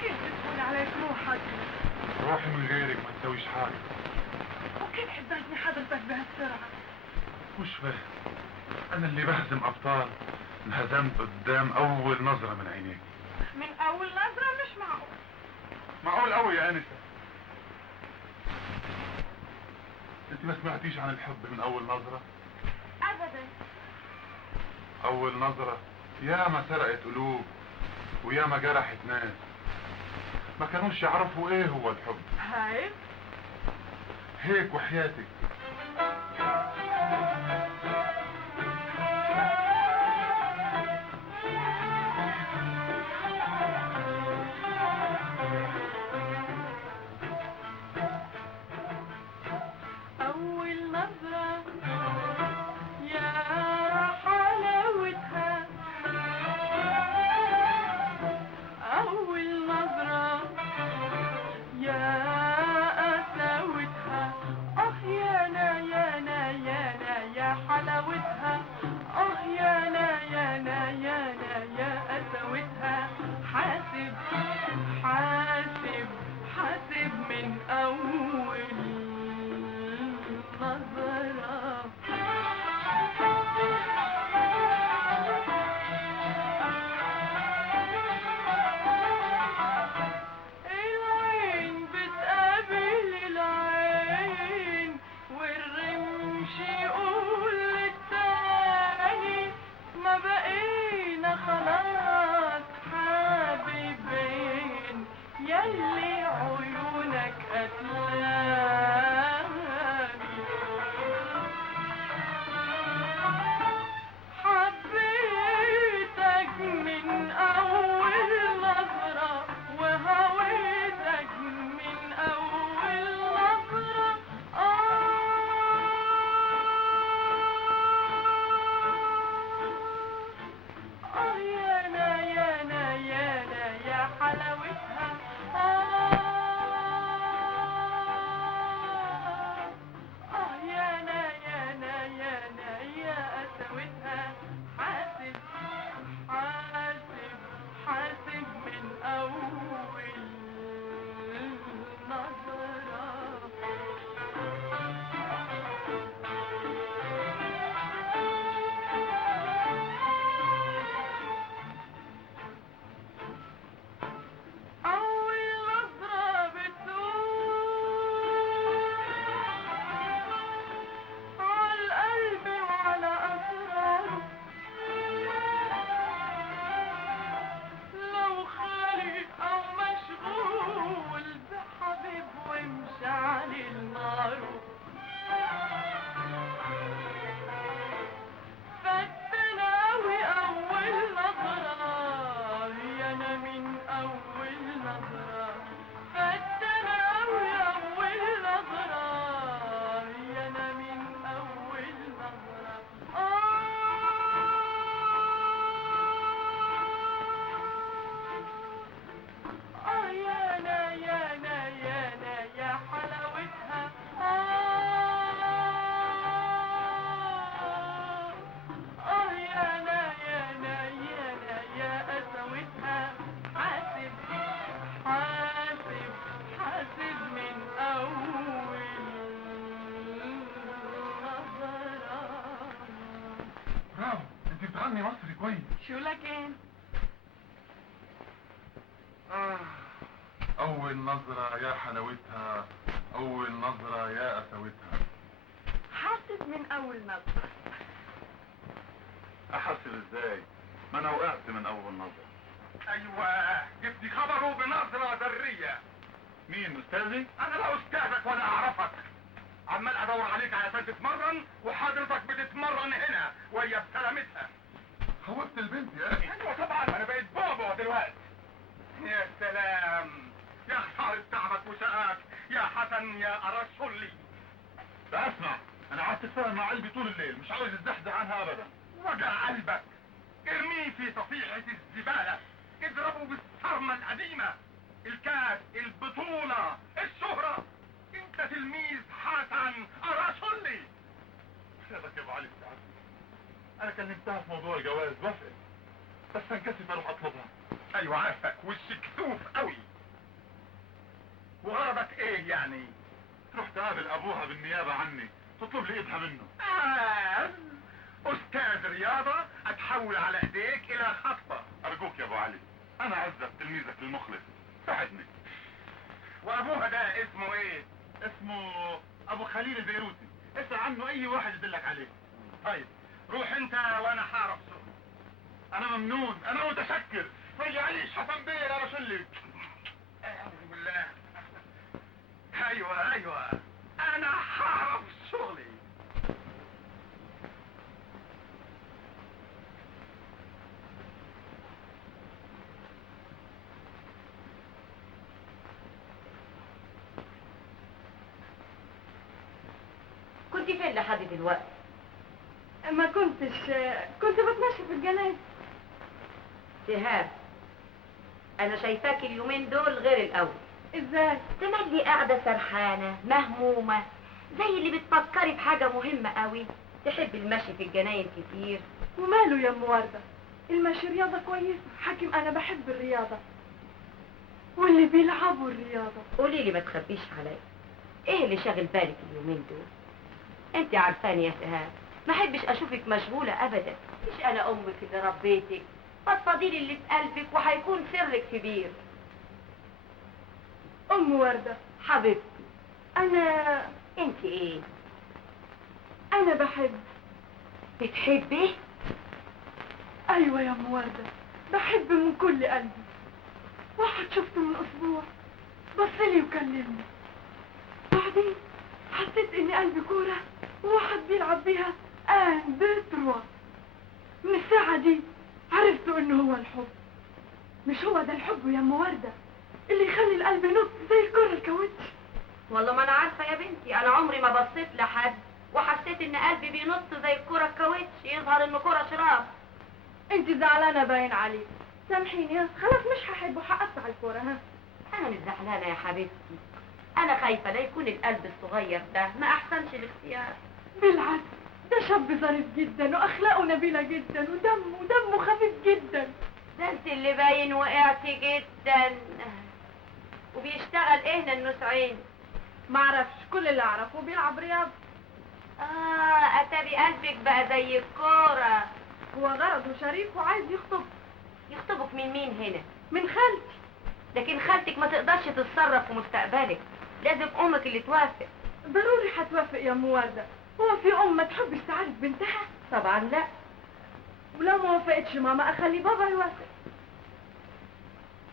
كيف بتقول عليك روحك؟ روحي من غيرك ما تسويش حاجه. وكيف حبيتني حضرتك بهالسرعة؟ مش فاهم، انا اللي بهزم ابطال انهزمت قدام اول نظره من عينيك. من أول نظرة مش معقول. معقول قوي يا انسه. انت ما سمعتيش عن الحب من اول نظره؟ أبدا. اول نظره يا ما سرقت قلوب ويا ما جرحت ناس ما كانوش يعرفوا ايه هو الحب. هاي هيك وحياتك أول نظرة يا حلاوتها، أول نظرة يا قساوتها، يانا يانا يانا يا حلاوتها، يانا يانا يانا يا قساوتها. حاسب حاسب حاسب من أول نظرة. انت بتغني مصري كويس. شو لك انت؟ اول نظرة يا حلاوتها، اول نظرة يا قساوتها. حاسس من اول نظرة. احسب ازاي؟ ما انا وقعت من اول نظرة. ايوه جبتي خبره بنظرة ذرية. مين استاذي؟ انا لا استاذك ولا اعرفك. عمال ادور عليك علشان تتمرن وحضرتك بتتمرن هنا وهي بسلامتها. خوفت البنت يا اخي. ايوه طبعا انا بقيت بابا دلوقتي. يا سلام يا خسارة تعبك وشقاك يا حسن يا ارشلي. ده اسمع، انا قعدت اتفاهم مع قلبي طول الليل، مش عاوز اتزحزح عنها ابدا. وجع قلبك ارميه في صفيحة الزبالة، اضربه بالصرمة القديمة. الكاس، البطولة، الشهرة. انت تلميذ حسن ارشلي. خيرك يا ابو علي بتعبني. انا كلمتها في موضوع الجواز وافقت، بس انكسف اروح اطلبها. ايوه عارفك وشك كسوف قوي. وغرضك ايه يعني؟ تروح تقابل ابوها بالنيابة عني، تطلب لي ايدها منه. استاذ رياضة اتحول على ايديك الى خطبة. ارجوك يا ابو علي، انا عزت تلميذك المخلص، ساعدني. وابوها ده اسمه ايه؟ اسمه ابو خليل البيروتي، اسأل عنه اي واحد يدلك عليه. طيب روح انت وانا هعرف شغل. انا ممنون، انا متشكر. يعيش حسن بيه يا رسولي. اعوذ بالله. ايوه انا هعرف شغلي. كنت فين لحد دلوقتي؟ ما كنت بتمشى في الجناين. سهام، انا شايفاك اليومين دول غير الاول. ازاي؟ تملي قاعده سرحانه مهمومه، زي اللي بتفكري في حاجه مهمه قوي. تحب المشي في الجناين كتير. وماله يا ام ورده؟ المشي رياضه كويسه. حكيم انا بحب الرياضه واللي بيلعبوا الرياضه. قولي لي ما تخبيش عليا، ايه اللي شاغل بالك اليومين دول؟ انت عارفاني يا سهام، ما احبش اشوفك مشغوله ابدا. مش انا امك اللي ربيتك؟ فضفضي لي اللي في قلبك وهيكون سرك كبير. ام ورده حبيبتي، انا انت ايه؟ انا بحب. بتحبي؟ ايوه يا ام ورده، بحب من كل قلبي. واحد شفته من اسبوع بصلي وكلمني، بعدين حسيت ان قلبي كوره وواحد بيلعب بيها بتروى. من الساعه دي عرفت انه هو الحب. مش هو ده الحب يا ام ورده اللي يخلي القلب ينط زي الكره الكاوتش؟ والله ما انا عارفه يا بنتي، انا عمري ما بصيت لحد وحسيت ان قلبي بينط زي الكره الكاوتش. يظهر انه كره شراب. انت زعلانه باين عليك. سامحيني ها، خلاص مش هحب وهقطع الكوره. ها انا مش زعلانه يا حبيبتي، انا خايفه لا يكون القلب الصغير ده ما احسنش الاختيار. بالعكس، ده شاب ظريف جدا واخلاقه نبيله جدا ودمه خفيف جدا. ده انت اللي باين وقعتي جدا. وبيشتغل ايه للنسعين؟ معرفش، كل اللي اعرفه بيلعب رياضه. اتاري قلبك بقى زي الكوره. هو غرضه شريك وعايز يخطب. يخطبك من مين هنا؟ من خالتي. لكن خالتك ما تقدرش تتصرف في مستقبلك، لازم امك اللي توافق. ضروري هتوافق يا ام ورده. هو في ام ما تحبش تعرف بنتها؟ طبعا لا. ولو ما وافقتش ماما اخلي بابا يوافق.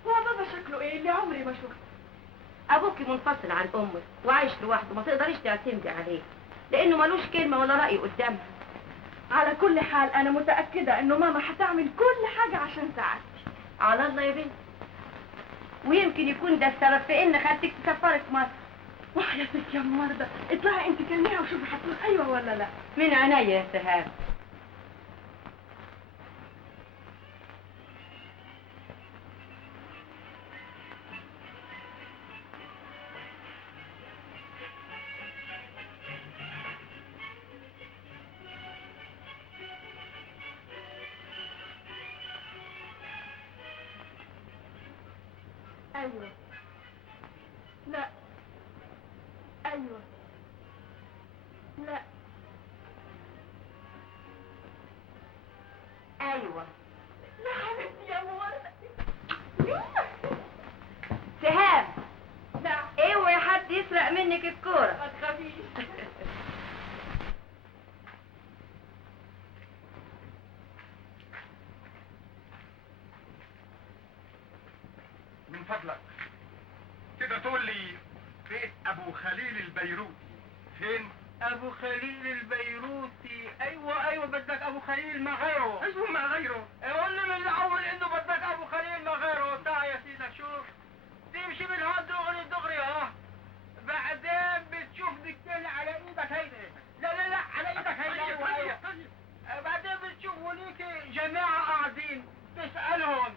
هو بابا شكله ايه اللي عمري ما شفته؟ ابوكي منفصل عن امك وعايش لوحده، ما تقدريش تعتمدي عليه لانه ملوش كلمه ولا راي قدامها. على كل حال انا متاكده انه ماما هتعمل كل حاجه عشان سعادتي. على الله يا بنتي، ويمكن يكون ده السبب في ان خالتك تسفرك مصر. وحياتك يا ام ورده اطلعي انت كلميها وشوفي هتقول ايوه ولا لا. من عينيا يا سهام. ايوه. لا. ايوه. لا. ايوه يا حبيبتي يا مورة. سهام نعم. اوعي حد يسرق منك الكوره. ما تخافيش. من فضلك تقدر تقول لي بيت ابو خليل البيروتي فين؟ ابو خليل البيروتي. ايوه بدك ابو خليل ما غيره. ايوه ما غيره. قول لي من الاول انه بدك ابو خليل ما غيره. تعال يا سيدك شوف تمشي من هون دغري ها. بعدين بتشوف دكتور على ايدك هيدي. لا على ايدك هيدي. ايوه بعدين بتشوف هونيك جماعه قاعدين تسالهم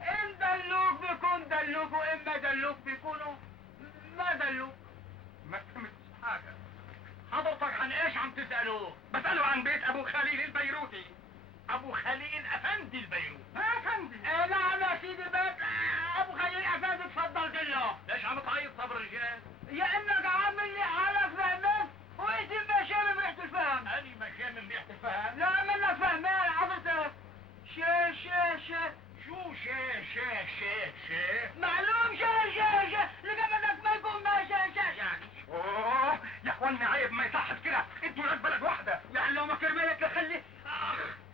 ان دلوك بيكون دلوك واما دلوك بيكونوا ما دلوك. ما فهمتش حاجه. حضرتك عن ايش عم تسألوه؟ بسأله عن بيت ابو خليل البيروتي. ابو خليل افندي البيروت. افندي. نعم يا سيدي بيت ابو خليل افندي. تفضل دله. ليش عم تعيط صبر الرجال؟ يا انك عامل لي حالك فهمان وانت ما شامم ريحة الفهم. اني ما شامم ريحة الفهم؟ لا منك فهمان حضرتك. شو معلوم لقى بدك ما يكون ما يعني. اوه يا اخواني عيب ما يصحش كده. انتوا ولاد بلد واحده. يعني لو ما كرمالك لخلي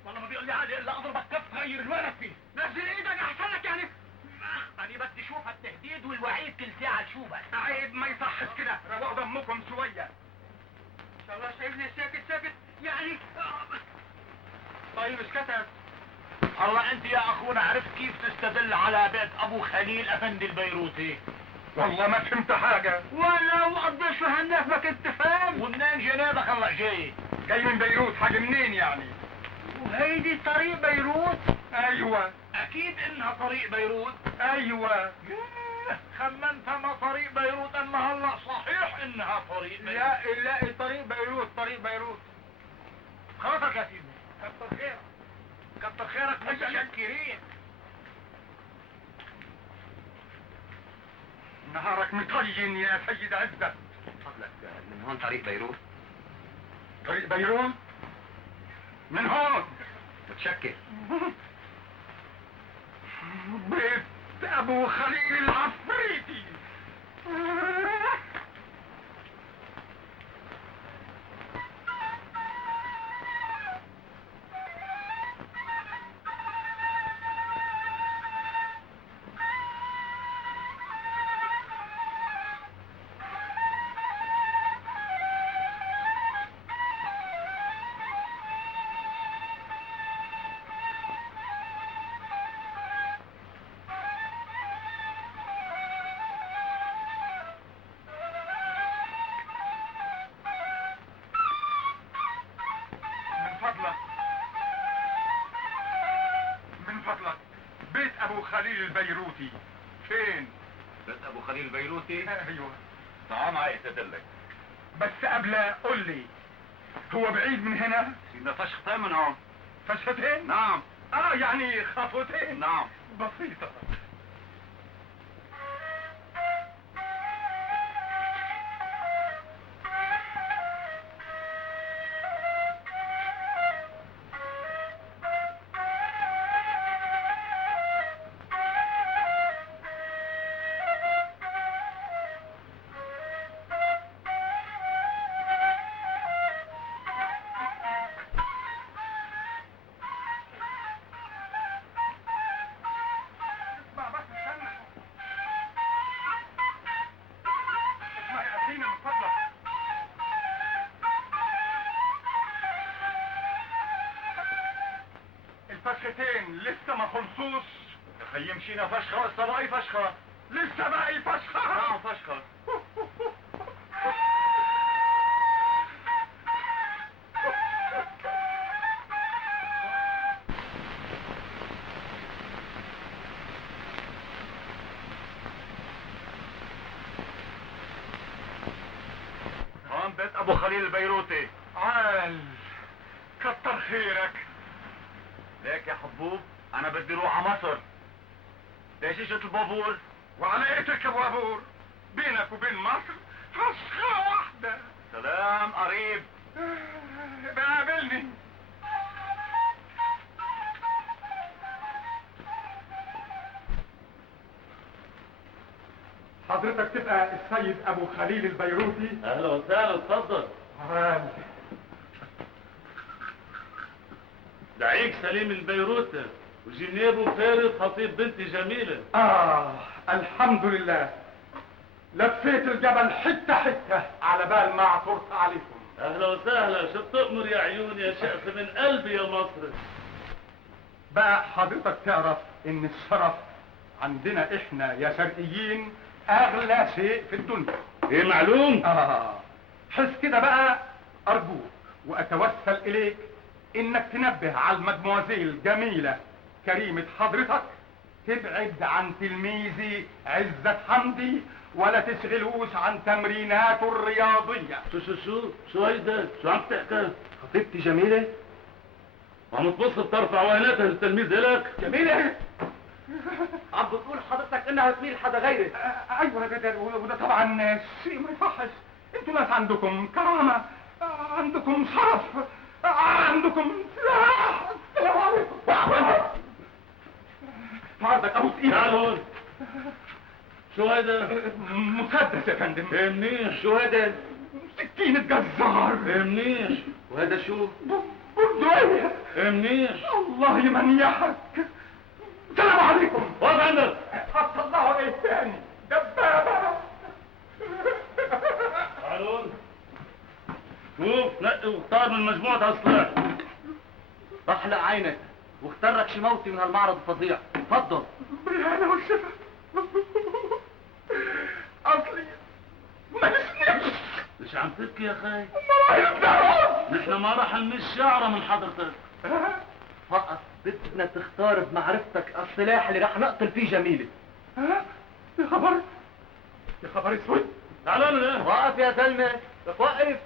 والله ما بيقول لي عادي الا اضربك كف غير الورق فيه. نزل ايدك احسن لك يعني. انا بدي اشوف التهديد والوعيد كل ساعه تشوفك. عيب ما يصحش كده. روقوا دمكم شويه. ان شاء الله شايفني ساكت يعني. طيب اسكتت. الله انت يا اخونا عرفت كيف تستدل على بيت ابو خليل افندي البيروتي. والله ما فهمت حاجه. ولو قديش فهمناك ما كنت فاهم. ومنين جنابك الله جاي من بيروت. حاجه منين يعني؟ وهيدي طريق بيروت. ايوه اكيد انها طريق بيروت. ايوه. خمنتها ما طريق بيروت اما هلا صحيح انها طريق بيروت. لا طريق بيروت. خاطرك يا سيدي. كتر خيرك متشكرين. نهارك مطين يا سيد عزت. فضلك من هون طريق بيروت. طريق بيروت من هون. متشكر. بيت ابو خليل العفريتي. من فضلك بيت ابو خليل البيروتي فين؟ بيت ابو خليل البيروتي. ايوه. تعال معي تدلك. بس قبل قول لي هو بعيد من هنا؟ سيدنا فشختين من هون. فشختين؟ نعم. يعني خطوتين. نعم. بسيطة. الفشختين لسه ما خلصوش. خي مشينا فشخة لسه باقي فشخة. لسه باقي فشخة. نعم فشخة. هون بيت ابو خليل البيروتي. عال كتر خيرك. ليك يا حبوب انا بدي روح على مصر. ليش اجت البابور؟ وعلى ايه تركب وابور؟ بينك وبين مصر فشخة واحدة. سلام قريب. بقابلني. حضرتك تبقى السيد ابو خليل البيروتي؟ اهلا وسهلا، اتفضل. دعيك سليم البيروتي وجنيبه فارس خطيب بنتي جميلة. الحمد لله، لفيت الجبل حتة حتة على بال ما عثرت عليكم. اهلا وسهلا، شو بتأمر يا عيوني يا شقف من قلبي يا مصر. بقى حضرتك تعرف ان الشرف عندنا احنا يا شرقيين اغلى شيء في الدنيا. ايه معلوم؟ حس كده بقى ارجوك واتوسل اليك انك تنبه على المدموزيل الجميلة كريمة حضرتك تبعد عن تلميذي عزت حمدي ولا تشغلوش عن تمريناته الرياضية. شو هيدا؟ شو عم تحكي؟ خطيبتي جميلة؟ وعم تبص بترفع ويناتها للتلميذ إلك؟ جميلة؟ عم بتقول حضرتك انها تميل حدا غيرك. ايوه وده طبعا شيء ما يصحش. انتوا ناس عندكم كرامة، عندكم شرف، عندكم سلاح. السلام عليكم. عرضك ابوس ايدك. تعال هون. شو هيدا؟ مسدس يا فندم. ايه منيح. شو هذا؟ سكينة جزار. ايه منيح. وهذا شو؟ بندقية. ايه منيح. الله يمنيحك. السلام عليكم. وقف عندك. هتطلعوا ايه تاني؟ دبابة. تعال هون. شوف نقي واختار من مجموعة أسلاح. احلق عينك واختار لك شي موتي من هالمعرض الفظيع. تفضل. بالهنا والشفا. اصلي ما نسمعش. ليش عم تبكي يا خي؟ ما يقدروا. نحن ما راح نمش شعرة من حضرتك. فقط بدنا تختار بمعرفتك السلاح اللي رح نقتل فيه جميلة. يا خبر، يا خبر اسود. تعالوا لنا. وقف يا سلمى، وقف.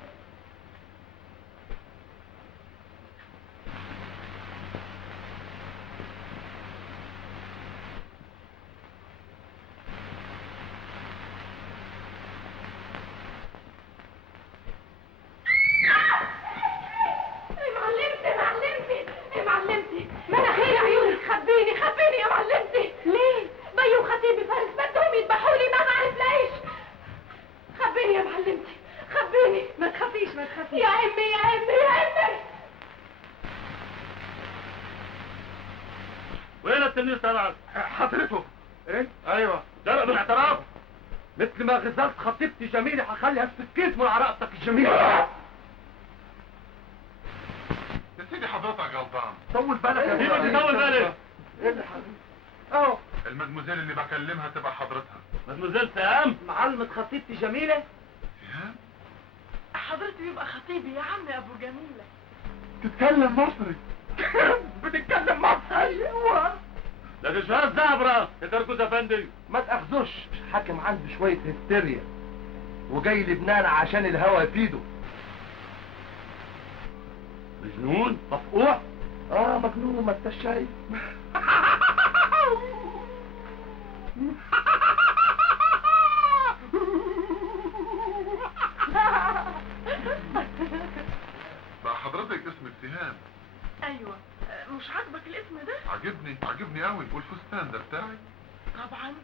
مناخير عيونك، خبيني يا معلمتي. ليه؟ بي وخطيبي فارس بدهم يذبحوا لي، ما بعرف ليش. خبيني يا معلمتي، خبيني. ما تخافيش يا امي. وين التلميذ تبعك؟ حضرته. ايه؟ ايوه، جرأ بالاعتراف. مثل ما غزلت خطيبتي جميلة حخلي هالسكيت من على رقبتك الجميلة. يا سيدي حضرتك غلطان. طول بالك يا كيف بدي طول بالك؟ ايه اللي حبيبي؟ اهو المدموزيل اللي بكلمها تبقى حضرتها. مدموزيل سهام؟ معلمة خطيبتي جميلة. سهام؟ حضرتي يبقى خطيبي يا عمي ابو جميلة. تتكلم مصري. بتتكلم مصري. ايوه. لكن شو هالزعبرة يا تركز افندي؟ ما تاخذوش، حاكم عنده شوية هستيريا وجاي لبنان عشان الهوا يفيده. مجنون؟ مفقوع؟ مجنون، ما انت شايف. بقى حضرتك اسمك سهام. ايوه، مش عاجبك الاسم ده؟ عجبني قوي. والفستان ده بتاعي؟ طبعا.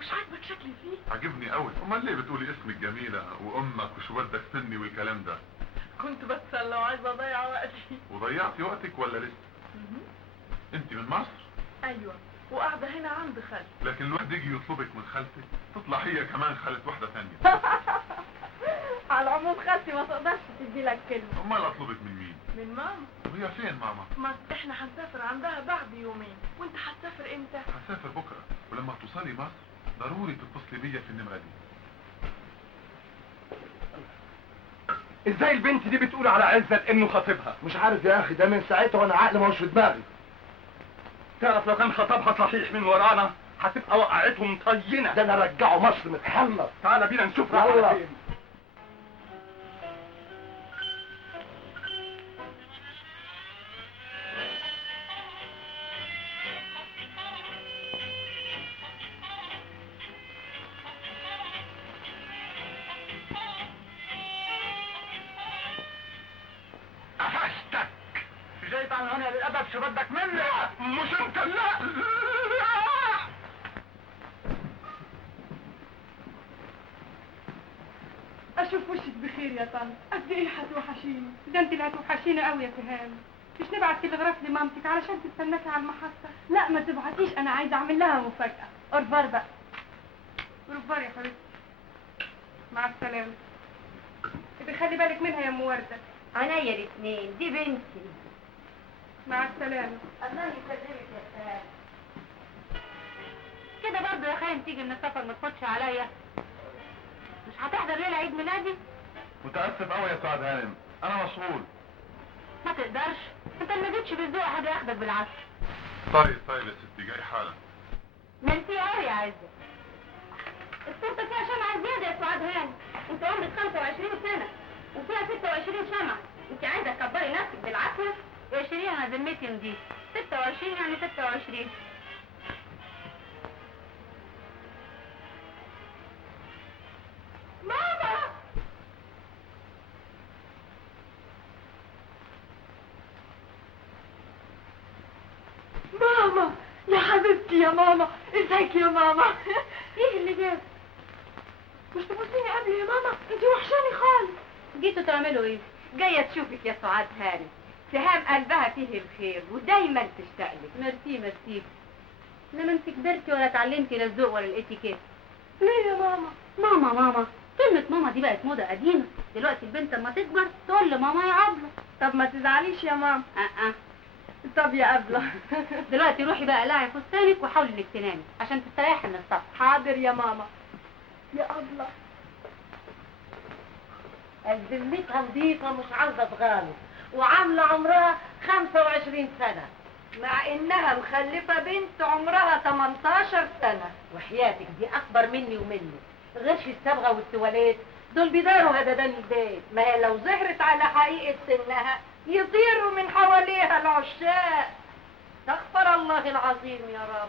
مش عاجبك شكلي فيه؟ عجبني قوي. امال ليه بتقولي اسمك جميلة وامك وشو بدك سني والكلام ده؟ كنت بتسلى وعايزه اضيع وقتي. وضيعتي وقتك ولا لسه؟ انت من مصر؟ ايوه، وقاعده هنا عند خالتي. لكن الواحد يجي يطلبك من خالتك تطلع هي كمان خالة واحدة ثانية. على العموم خالتي ما تقدرش تدي لك كلمه. امال اطلبك من مين؟ من ماما. وهي فين ماما؟ ما احنا هنسافر عندها بعد يومين، وانت هتسافر امتى؟ هسافر بكرة، ولما توصلي مصر ضروري تتصلي بيا في النمرة دي. ازاي البنت دي بتقول على عزت انه خطيبها؟ مش عارف يا اخي، ده من ساعتها وانا عقلي ما هوش في دماغي. تعرف لو كان خطبها صحيح من ورانا هتبقى وقعتهم طينة. ده انا رجعه مصر متحلط. تعالى بينا نشوف راح يلا. على فين. قفشتك. جاي تعمل هنا للابد، شو بدك مني؟ مش انت. لا خير يا طن، قد ايه هتوحشيني. ده انت اللي هتوحشيني قوي يا فهام. مش نبعت تلغراف لمامتك علشان تستناكي على المحطة؟ لا ما تبعتيش، انا عايزه اعمل لها مفاجأة. اورفار بقى. ورفار يا حبيبتي. مع السلامة. ابقي خلي بالك منها يا ام وردة. عينيا الاثنين، دي بنتي. مع السلامة. الله يسلمك يا سلام. كده برضه يا خايم تيجي من السفر ما تفوتش عليا. مش هتحضر ليلة عيد ميلادي؟ متاسف قوي يا سعاد هانم، انا مشغول. ما تقدرش، انت اللي ما جيتش بالذوق حد ياخدك بالعافية. طيب يا ستي، جاي حالا. ميرسي قوي يا عزة. الصورة فيها شمعة زيادة يا سعاد هاني. انت عمرك 25 سنة وفيها 26 شمعة. انت عايزة تكبري نفسك بالعافية؟ 20 انا ذمتي نضيف، 26 يعني 26. ماما! ماما يا حبيبتي يا ماما، ازيك يا ماما؟ ايه اللي جاب؟ مش تبصيني قبل يا ماما، انت وحشاني خالص. جيتوا تعملوا ايه؟ جاية تشوفك يا سعاد هاني. سهام قلبها فيه الخير ودايما تشتاق لك. ميرسي ميرسي. انما انت كبرتي ولا اتعلمتي لا الذوق ولا الاتيكيت. ليه يا ماما؟ ماما كلمة ماما دي بقت موضة قديمة. دلوقتي البنت لما تكبر تقول لماما يا أبلة. طب ما تزعليش يا ماما. طب يا أبلة. دلوقتي روحي بقى قلعي فستانك وحاولي انك تنامي عشان تستريحي من السفر. حاضر يا ماما. يا أبلة. ذمتها نظيفة مش عاوزة تغالي، وعاملة عمرها 25 سنة، مع انها مخلفة بنت عمرها 18 سنة. وحياتك دي اكبر مني ومنك، غيرش الصبغة والتواليت دول بيداروا هددان البيت. ما هي لو ظهرت على حقيقة سنها يطيروا من حواليها العشاق. استغفر الله العظيم يا رب.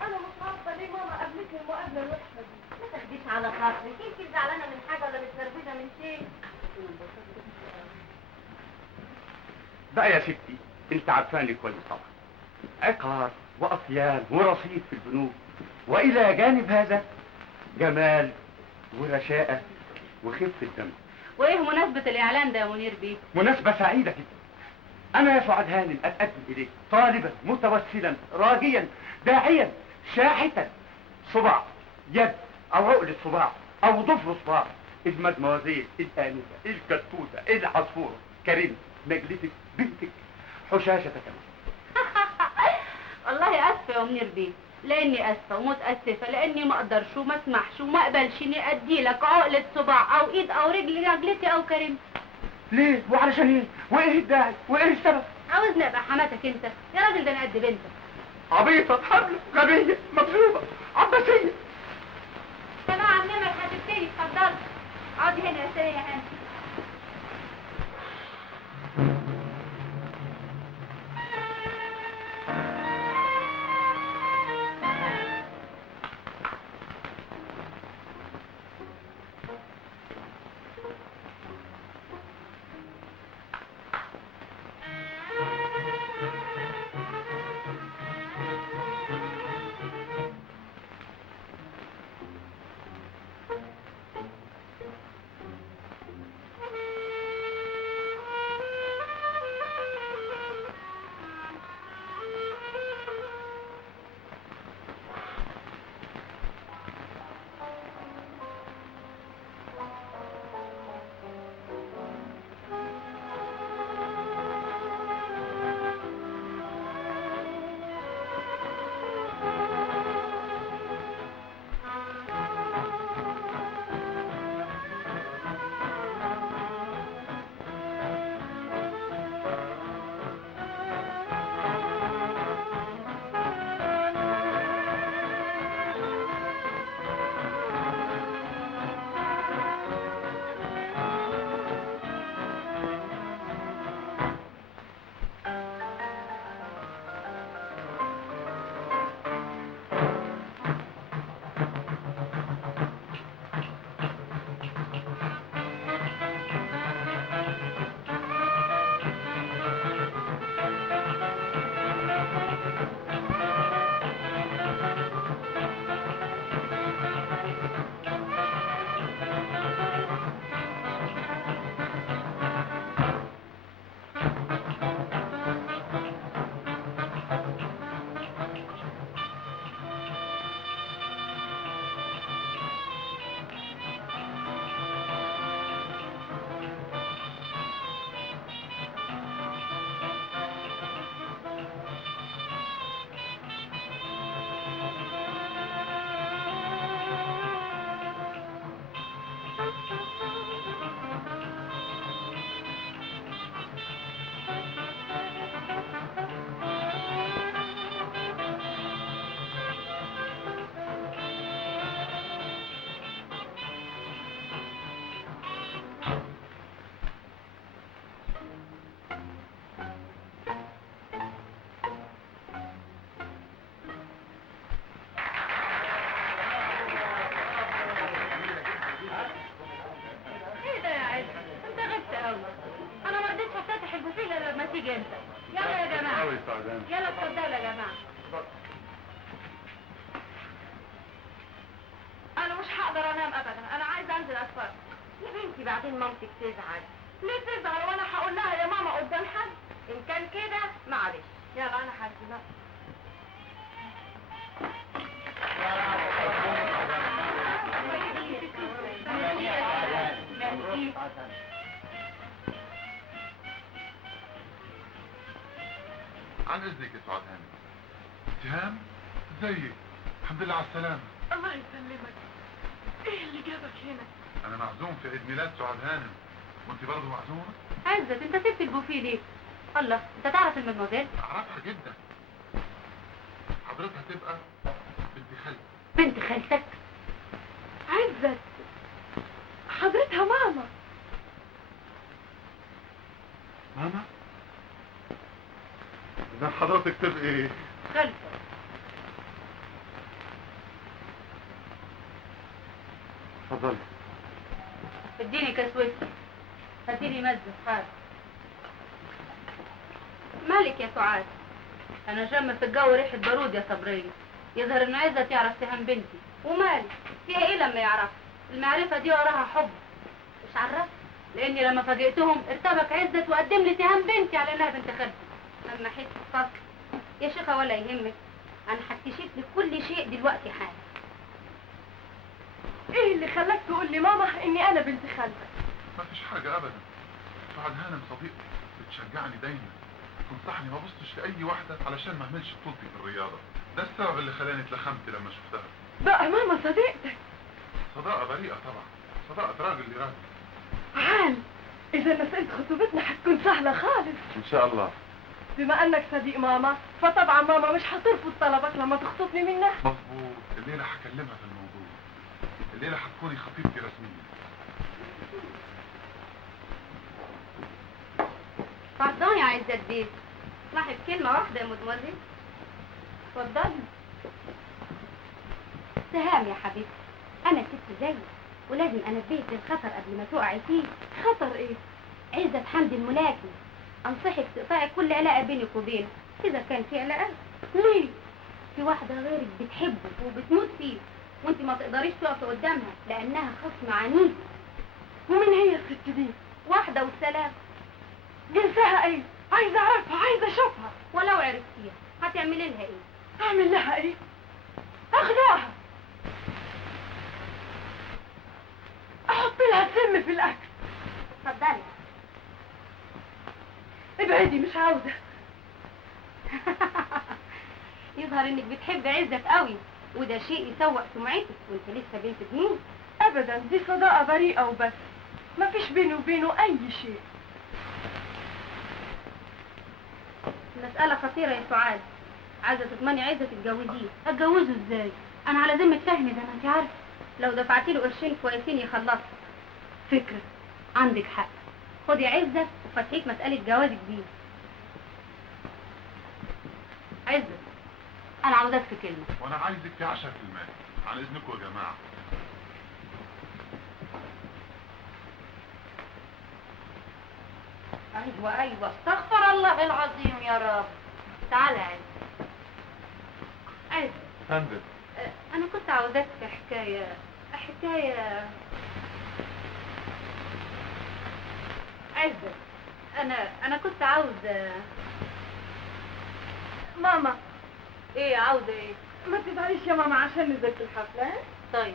أنا مش عارفة ليه ماما قابلتني المقابلة الوحشة دي. ما تاخديش على خاطرك، انت زعلانة من حاجة ولا متنرفزة من شيء؟ بقى يا ستي انت عارفاني كويس طبعا. عقار واصيان ورصيد في البنوك، والى جانب هذا جمال ورشاقه وخفه دم. وايه مناسبة الاعلان ده يا منير بيه؟ مناسبه سعيده جدا. انا يا سعاد هانم اتقدم اليك طالبا متوسلا راجيا داعيا شاحتا صباع يد او عقله صباع او ضفر صباع، المدموزيل الانسه الكتوته العصفوره كريم نجلتك بنتك حشاشة كمان. والله اسفة يا منير بيه، لاني اسفة ومتأسفة لاني ما اقدرش وما اسمحش وما اقبلش اني ادي لك عقلة صباع او ايد او رجل رجلتي او كريم. ليه وعلشان ايه وايه الداعي وايه السبب؟ عاوزني ابقى حماتك انت يا راجل؟ ده انا قد بنتك. عبيطة حبل غبية مكذوبة عباسية. سماعة النمر هتبتدي. اتفضلي اقعدي هنا يا سيدة هاني. تيجي انت. يلا يا جماعه. قوي سعدان. يلا اتفضلوا يا جماعه. انا مش هقدر انام ابدا، انا عايزه انزل اتفرج. يا بنتي بعدين مامتك تزعل. ليه تزعل وانا هقول لها يا ماما قدام حد؟ ان كان كده معلش. يلا انا هنزل بقى. عن اذنك يا سعاد هانم. اتهام؟ ازيك؟ الحمد لله على السلامة. الله يسلمك. ايه اللي جابك هنا؟ انا معزوم في عيد ميلاد سعاد هانم، وانت برضه معزومة؟ عزت انت سبت البوفيه ليه؟ الله انت تعرف المدموزيل؟ اعرفها جدا. حضرتها تبقى بنت خالتي. بنت خالتك؟ عزت حضرتها ماما. ماما؟ ده حضرتك تبقي خالتك. اتفضلي. اديني كاس ويسكي. هاتيلي مزة حاجة. مالك يا سعاد؟ انا شم في الجو ريحة بارود يا صبرية. يظهر ان عزت يعرف تهام بنتي. ومالك؟ فيها ايه لما يعرف؟ المعرفة دي وراها حب. مش عرفت؟ لاني لما فاجئتهم ارتبك عزت وقدم لي تهام بنتي على انها بنت خالتي. اما حس الفصل يا شيخة ولا يهمك، انا هكتشف لك كل شيء دلوقتي حالا. ايه اللي خلاك تقول لي ماما اني انا بنت خالتك؟ ما فيش حاجة ابدا. سعاد هانم صديقتي بتشجعني دايما، تنصحني ما ابصش لاي واحدة علشان ما اهملش بطولتي في الرياضة. ده السبب اللي خلاني اتلخمت لما شفتها. بقى ماما صديقتك؟ صداقة بريئة طبعا، صداقة راجل لراجل. عال، اذا مسألة خطوبتنا هتكون سهلة خالص. ان شاء الله. بما انك صديق ماما فطبعا ماما مش هترفض طلبك لما تخطبني منها. مظبوط. الليلة هكلمها في الموضوع. الليلة هتكوني خطيبتي رسميا. pardon يا عزت بيه. اسمحي بكلمة واحدة يا مدموزيل. اتفضلي. سهام يا حبيبتي، أنا ست زيك ولازم أنبهك للخطر قبل ما تقعي فيه. خطر ايه؟ عزت حمدي الملاكم. أنصحك تقطعي كل علاقة بينك وبينه إذا كان في علاقة. ليه؟ في واحدة غيرك بتحبه وبتموت فيه وانت ما تقدريش تقفي قدامها لأنها خصم عنيف. ومن هي الست دي؟ واحدة والسلام. جنسها ايه؟ عايزة اعرفها، عايزة اشوفها. ولو عرفتيها هتعملي لها ايه؟ اعمل لها ايه؟ اخدعها، احط لها سم في الاكل. اتفضلي. ابعدي، مش عاوزة. يظهر انك بتحب عزت قوي وده شيء يسوء سمعتك وانت لسه بنت جنون. ابدا، دي صداقة بريئة وبس، ما فيش بيني وبينه اي شيء. مسألة خطيرة يا سعاد. عايزة تضمني عزة تتجوزيه. اتجوزه ازاي؟ انا على ذمة فهمي زي ما انت عارفة. لو دفعتي له قرشين كويسين يخلصوا. فكرة، عندك حق. خدي عزة وفتحيك مسألة جوازك دي. عزة، انا عاوزاك في كلمة. وانا عايزك في 10%. عن اذنكم يا جماعة. ايوه استغفر الله العظيم يا رب. تعالى يا عزة. عزة، فندم. انا كنت عاوزاك في حكاية. عزة، انا كنت عاوزة. ماما، ايه عاوزة ايه؟ ما تزعليش يا ماما عشان نزلت الحفلة. ها؟ طيب.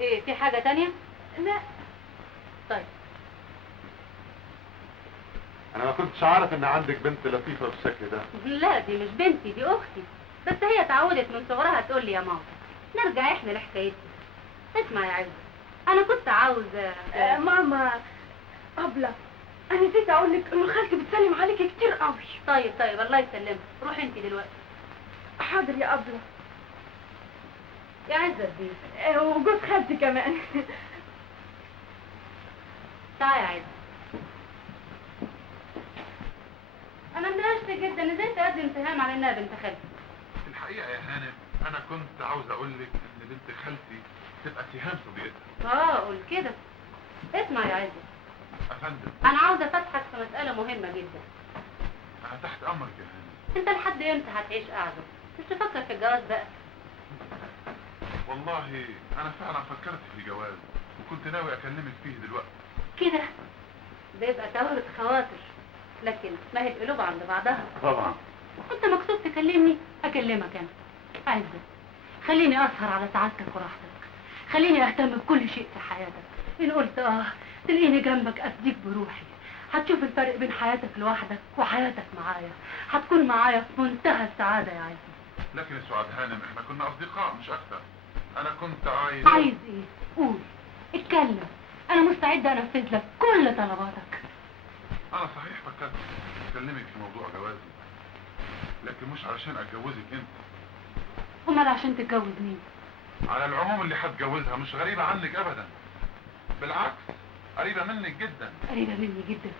ايه في حاجة تانية؟ لا. طيب. انا ما كنتش عارف ان عندك بنت لطيفة بالشكل ده. لا دي مش بنتي، دي اختي. بس هي اتعودت من صغرها تقول لي يا ماما. نرجع احنا لحكايتنا. اسمع يا عزة، انا كنت عاوزة. ماما أبلة، أنا نسيت أقول لك إنه خالتي بتسلم عليكي كتير قوي. طيب الله يسلمك. روحي انت دلوقتي. حاضر يا أبلة. يا عزة دي. وجوز خالتي كمان. تعالي يا عزة. انا اندهشت جدا، نزلت اقدم اتهام على انها بنت خالتي. في الحقيقة يا هانم انا كنت عاوز اقول لك ان بنت خالتي تبقى اتهام صديقتها. قول كده. اسمع يا عزة، افندم. انا عاوزة افتحك في مسألة حاجة مهمة جدا. انا تحت امرك يا هاني. انت لحد امتى هتعيش قاعدة؟ مش تفكر في الجواز بقى؟ والله انا فعلا فكرت في الجواز وكنت ناوي اكلمك فيه دلوقتي. كده ده يبقى تورط خواطر، لكن ما هي القلوب عند بعضها. طبعا. انت مكسوف تكلمني، اكلمك انا. عزت، خليني اسهر على سعادتك وراحتك، خليني اهتم بكل شيء في حياتك. ان قلت تلاقيني جنبك افديك بروحي. هتشوف الفرق بين حياتك لوحدك وحياتك معايا، هتكون معايا في منتهى السعادة يا عزت. لكن يا سعاد هانم احنا كنا اصدقاء مش اكتر. انا كنت عايز ايه؟ قول، اتكلم، انا مستعدة انفذ لك كل طلباتك. انا صحيح فكرت اكلمك في موضوع جوازي، لكن مش علشان اتجوزك انت. امال عشان تتجوز مين؟ على العموم اللي هتجوزها مش غريبة عنك ابدا، بالعكس قريبة منك جدا. قريبة مني جدا؟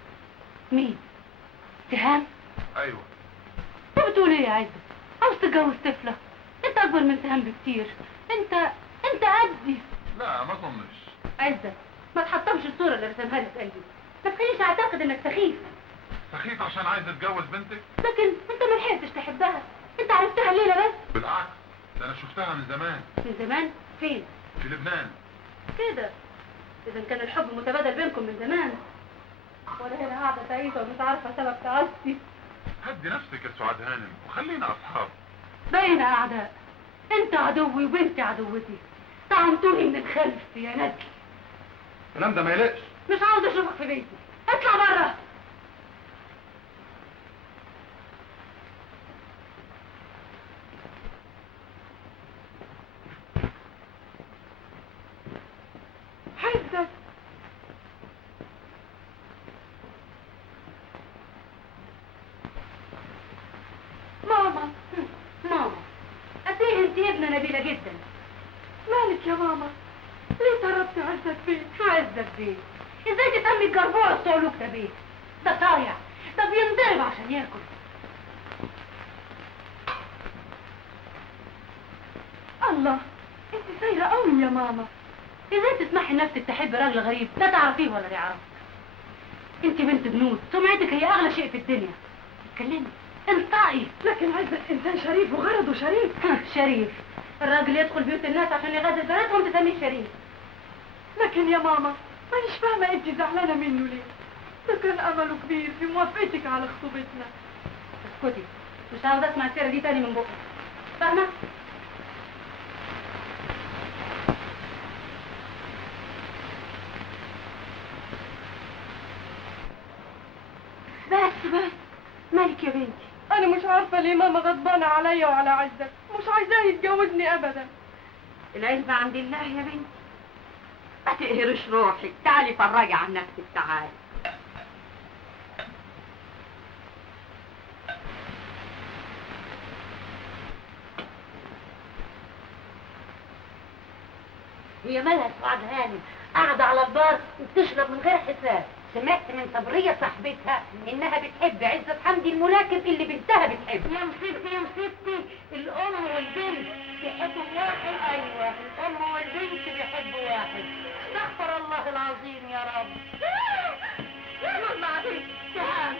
مين؟ سهام؟ ايوه. انت بتقول ايه يا عزت؟ عاوز تتجوز طفلة؟ انت اكبر من سهام بكتير. انت قدي. لا ما اظنش. عزت، ما تحطمش الصورة اللي رسمها لك قلبي، ما تخليش اعتقد انك سخيف. سخيف عشان عايز اتجوز بنتك؟ لكن انت ما لحقتش تحبها، انت عرفتها الليلة بس. بالعكس ده انا شفتها من زمان. من زمان؟ فين؟ في لبنان. كده اذا كان الحب متبادل بينكم من زمان، ولا هنا قاعدة تعيسة ومش عارفة سبب تعاستي. هدي نفسك يا سعاد هانم وخلينا اصحاب. بقينا اعداء، انت عدوي وبنتي عدوتي، طعنتوني من الخلف يا ندل. الكلام ده ما يلقش. مش عاوز اشوفك في بيتي، اطلع بره. عزت، ماما. ماما، أتيه انت ابنة نبيلة جدا. مالك يا ماما؟ ليه طردت عزت بيه؟ عزت بيه؟ ازاي تسمي الجربوع الصعلوك ده بيه؟ ده صايع، ده بينضرب عشان ياكل. الله، انت سايرة قوي يا ماما. ازاي تسمحي لنفسك تحب راجل غريب لا تعرفيه ولا يعرفك؟ انت بنت بنود، سمعتك هي اغلى شيء في الدنيا. اتكلمي، انطقي. لكن عزت انسان شريف وغرضه شريف. شريف؟ الراجل يدخل بيوت الناس عشان يغادر بناتهم تسميه شريف. لكن يا ماما مانيش فاهمة انت زعلانة منه ليه؟ ده كان امله كبير في موافقتك على خطوبتنا. اسكتي، مش عاوزة اسمع السيرة دي تاني من بقك، فاهمة؟ بس مالك يا بنتي؟ انا مش عارفة ليه ماما غضبانة عليا وعلى عزت، مش عايزاه يتجوزني ابدا. العلم عند الله يا بنتي. ما تقهرش روحك، تعالي فرجي عن نفسك، تعالي. هي مالها سعاد هانم قاعدة على البار وبتشرب من غير حساب؟ سمعت من صبرية صاحبتها انها بتحب عزت حمدي الملاكم اللي بنتها بتحبه. يا مصيبتي يا مصيبتي، الام والبنت بيحبوا واحد. ايوه، الام والبنت بيحبوا واحد. استغفر الله العظيم يا رب. والله عليك، سهام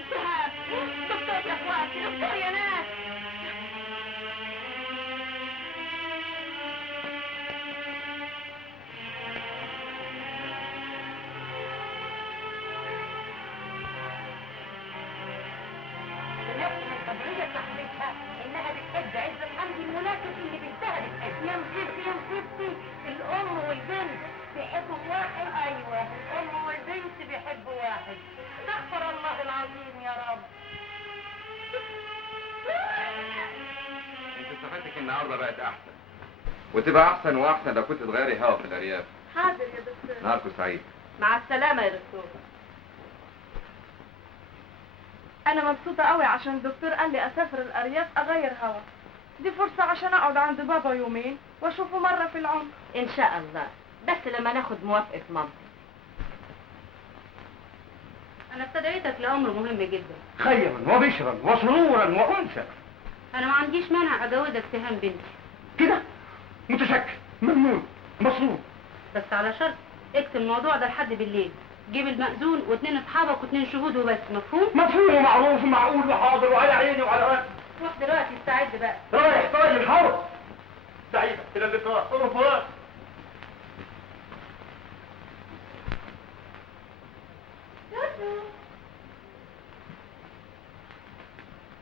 دكتور يا اخواتي، دكتور يا ناس. صاحبتها انها بتحب عزت حمدي الملاكم اللي بنتها بتحب. يا مصيبتي الام والبنت بيحبوا واحد. ايوه، الام والبنت بيحبوا واحد. استغفر الله العظيم يا رب. انت صحتك النهارده بقت احسن، وتبقى احسن واحسن لو كنت تغيري هوا في الارياف. حاضر يا دكتور. نهاركم سعيد. مع السلامة يا دكتور. انا مبسوطة قوي عشان الدكتور قال لي اسافر الارياف اغير هوا. دي فرصة عشان اقعد عند بابا يومين واشوفه مرة في العمر. ان شاء الله، بس لما ناخد موافقة مامتك. انا استدعيتك لامر مهم جدا. خيرا وبشرا وسرورا وانسا. انا ما عنديش مانع اجوزك سهام بنتي. كده؟ متشكر، ممنون، مسرور. بس على شرط اكتب الموضوع ده لحد بالليل، جيب المأذون واتنين اصحابك واتنين شهود وبس، مفهوم؟ مفهوم ومعروف ومعقول وحاضر وعلى عيني وعلى راسي. روح دلوقتي استعد بقى. رايح طيب حاضر. سعيدة إلى اللقاء. أوروبا.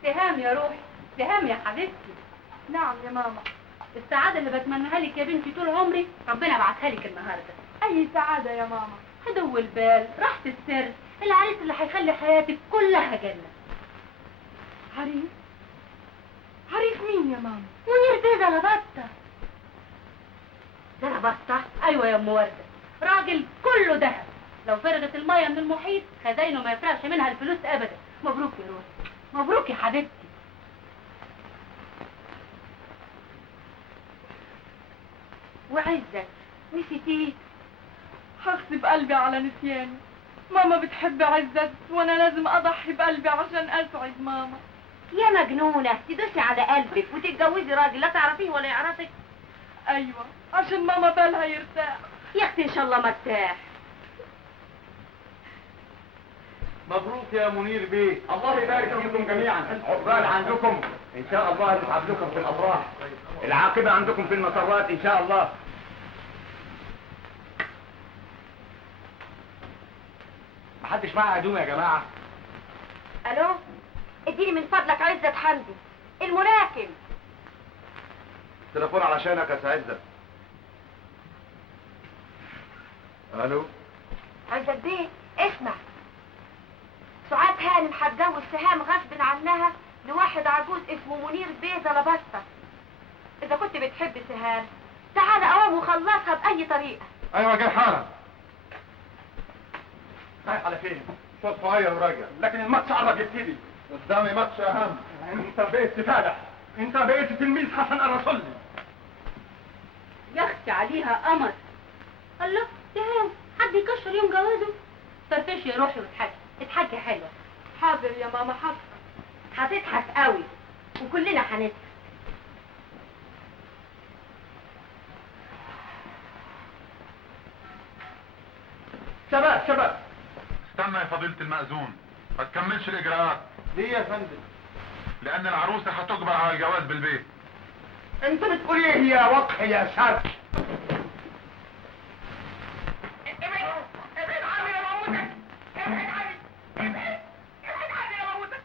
سهام يا روحي، سهام يا حبيبتي. نعم يا ماما. السعادة اللي بتمناها لك يا بنتي طول عمري ربنا بعتها لك النهارده. أي سعادة يا ماما؟ هدو البال، راحة السر، العريس اللي هيخلي حياتك كلها جنة. عريس؟ عريس مين يا ماما؟ منير بيه زلبطة. زلبطة؟ أيوة يا أم وردة، راجل كله دهب، لو فرغت المية من المحيط خزاينه ما يفرقش منها الفلوس أبدا. مبروك يا روحي، مبروك يا حبيبتي. وعزت نسيتيه؟ هغصب قلبي على نسياني. ماما بتحب عزت وانا لازم اضحي بقلبي عشان اسعد ماما. يا مجنونة تدوسي على قلبك وتتجوزي راجل لا تعرفيه ولا يعرفك؟ ايوه عشان ماما بالها يرتاح. يا اختي ان شاء الله مرتاح. مبروك يا منير بيه. الله يبارك فيكم جميعا. عقبال عندكم ان شاء الله يتعب لكم في الافراح. العاقبة عندكم في المسرات ان شاء الله. محدش معاه هدوم يا جماعة. الو، اديني من فضلك عزت حمدي الملاكم. تليفون علشانك يا سعزة. الو عزت بيه اسمع، سعاد هانم هتجوز سهام غصب عنها لواحد عجوز اسمه منير بيه زلبطة. اذا كنت بتحب سهام تعال قوم وخلصها باي طريقة. ايوه جاي حالا. رايح على فين؟ شوط صغير وراجع، لكن الماتش قرب يبتدي. قدامي ماتش اهم. انت بقيت فالح، انت بقيت تلميذ حسن الرسولي. يا اختي عليها قمر. الله سهام، حد يكشر يوم جوازه؟ فرفشي يا روحي واضحكي، اضحكي حلوة. حاضر يا ماما حاضر. هتضحك قوي وكلنا هنضحك. شباب شباب. استنى يا فضيلة المأذون، ما تكملش الإجراءات. ليه يا فندم؟ لأن العروسة هتجبر على الجواز بالبيت. انت بتقول ايه يا وقح يا شاب؟ ابعد عني يا موتك! ابعد عني! ابعد عني يا موتك!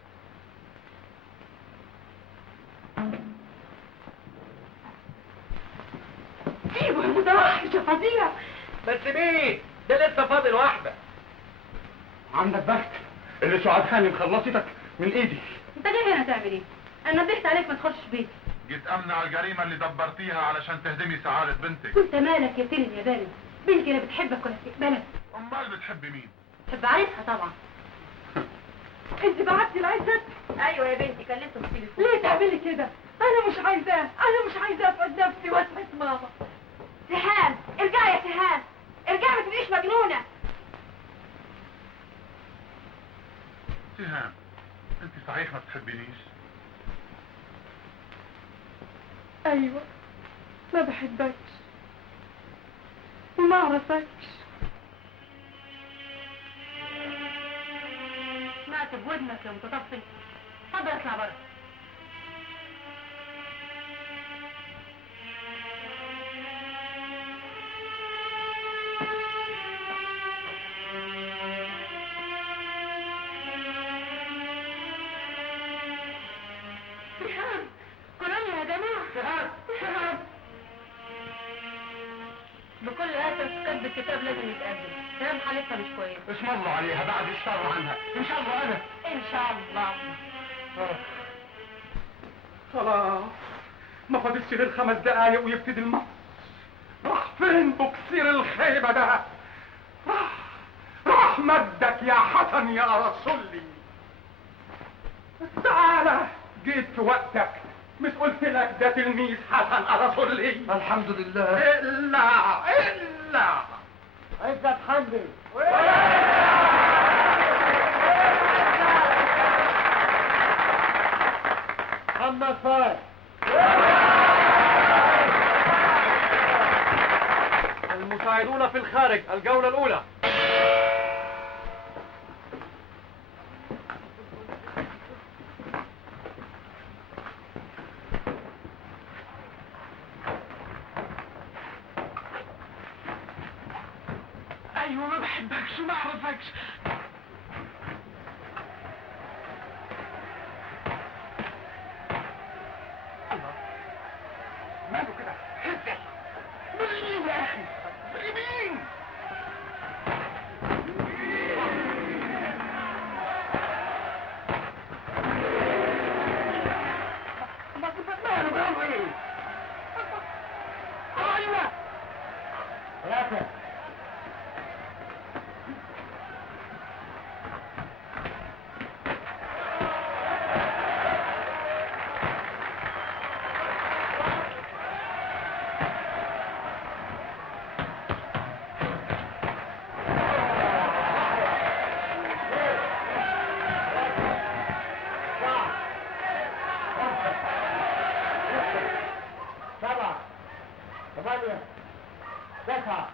سيبه يا متوحش يا فظيع. بس مين؟ ده لسه فاضل واحدة. عندك بخت اللي سعاد هانم خلصتك من ايدي. انت جاي هنا تعمل ايه؟ انا نبهت عليك ما تخشش بيتي. جيت أمنع الجريمة اللي دبرتيها علشان تهدمي سعادة بنتك. كنت مالك يا تلم يا بارد؟ بنتي لا بتحبك ولا بتقبلك. أمال بتحبي مين؟ تحب عريسها طبعا. انت بعتي لعزت؟ ايوه يا بنتي كلمته في التليفون. ليه تعملي كده؟ انا مش عايزاه، انا مش عايزاه افقد نفسي واسعد ماما. سهام ارجعي يا سهام، ارجعي ما تبقيش مجنونة. سهام، أنت صحيح ما بتحبينيش؟ ايوه ما بحبكش وما اعرفكش. سمعت بودنك يا متطفل. اتفضل اطلع بره. سهام كلنا يا جماعة. سهام بكل اسف كتب الكتاب لازم يتقدم. سهام حالتها مش كويسة. اسم الله عليها بعد الشر عنها ان شاء الله. انا ان شاء الله. خلاص ما فاضلش غير 5 دقايق ويبتدي الماتش. راح فين بوكسير الخيبة ده؟ راح مجدك يا حسن يا رسولي. تعالى جيت في وقتك. مش قلت لك ده تلميذ حسن رسولي؟ الحمد لله. إلا عزت حمدي. محمد فايز. المساعدون في الخارج الجولة الأولى. وما بحبكش وما اعرفكش. الله، ماله كده؟ حسك باليمين يا اخي، باليمين. ما تفتحوا بقى ايه؟ ايوه ثلاثة. سبعة، ثمانية، تسعة.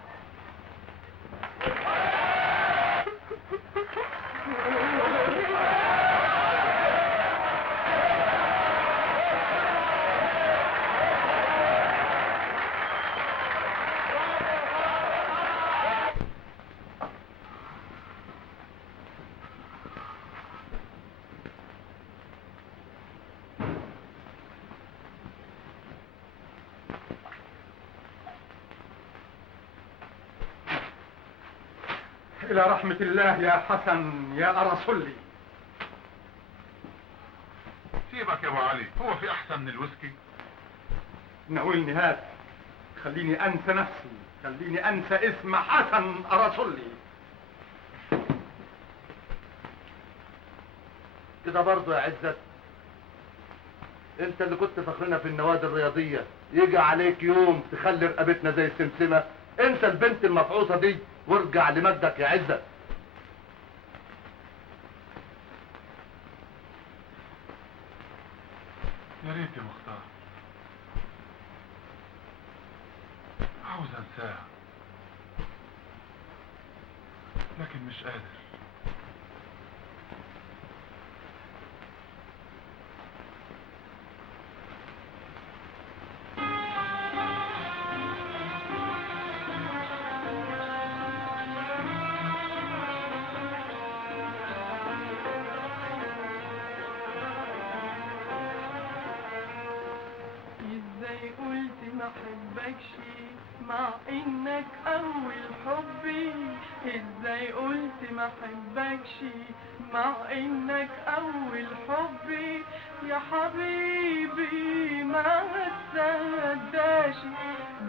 إلى رحمة الله يا حسن يا أرسلي. سيبك يا ابو علي، هو في احسن من الويسكي؟ ناولني هات، خليني أنسى نفسي، خليني أنسى اسم حسن أرسلي. كده برضه يا عزت، انت اللي كنت فاكرنا في النوادي الرياضية يجي عليك يوم تخلي رقبتنا زي السمسمة. انسى البنت المفعوصة دي وارجع لمجدك يا عزت. يا ريت يا مختار، عاوز انساها لكن مش قادر. ازاي قلت ما احبكش مع انك اول حبي؟ ازاي قلت ما احبكش مع انك اول حبي؟ يا حبيبي ما تصدقش،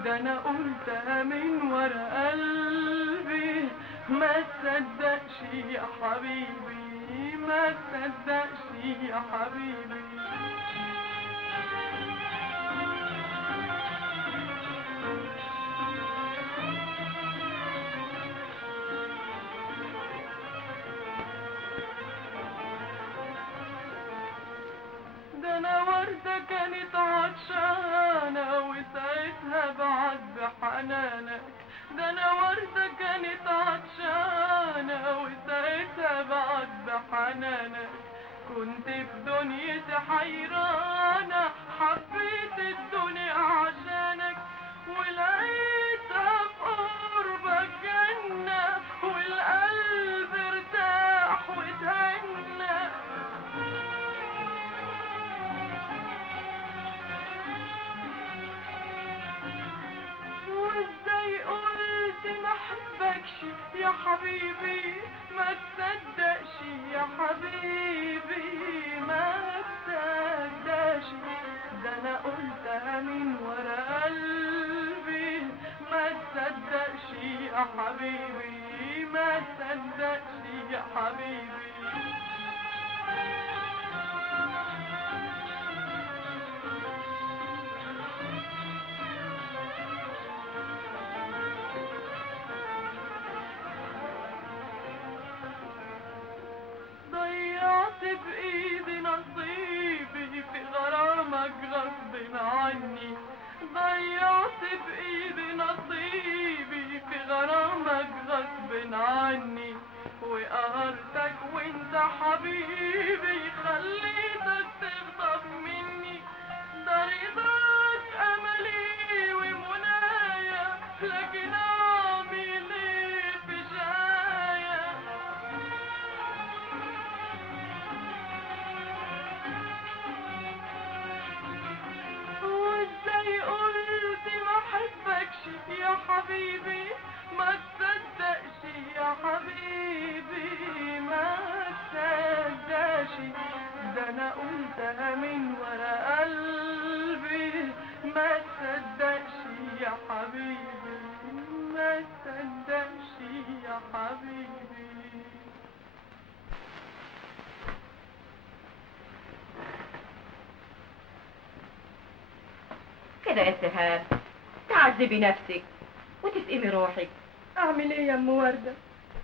ده انا قلتها من ورا قلبي. ما تصدقش يا حبيبي، ما تصدقش يا حبيبي. ده انا وردة كانت عطشانة وساعتها بعد بحنانك. ده انا وردة كانت عطشانة وساعتها بعد بحنانك. كنت في دنيتي حيرانة، حبيت الدنيا عشانك ولقيتها في قربك جنة والقلب ارتاح واتهنى. وازاي قلت ما احبكش يا حبيبي؟ ما تصدقش يا حبيبي، ما تصدقش، ده انا قلتها من ورا قلبي. ما تصدقش يا حبيبي، ما تصدقش يا حبيبي. ضيعت بإيدي نصيبي في غرامك غصب عني. ضيعت بإيدي نصيبي في غرامك غصب عني. وقهرتك حبيبي ما تصدقش يا حبيبي ما تصدقش، ده انا قلتها من ورا قلبي ما تصدقش يا حبيبي ما تصدقش يا حبيبي. كده يا سهام تعذبي نفسك وتسقمي روحك. اعمل ايه يا ام وردة؟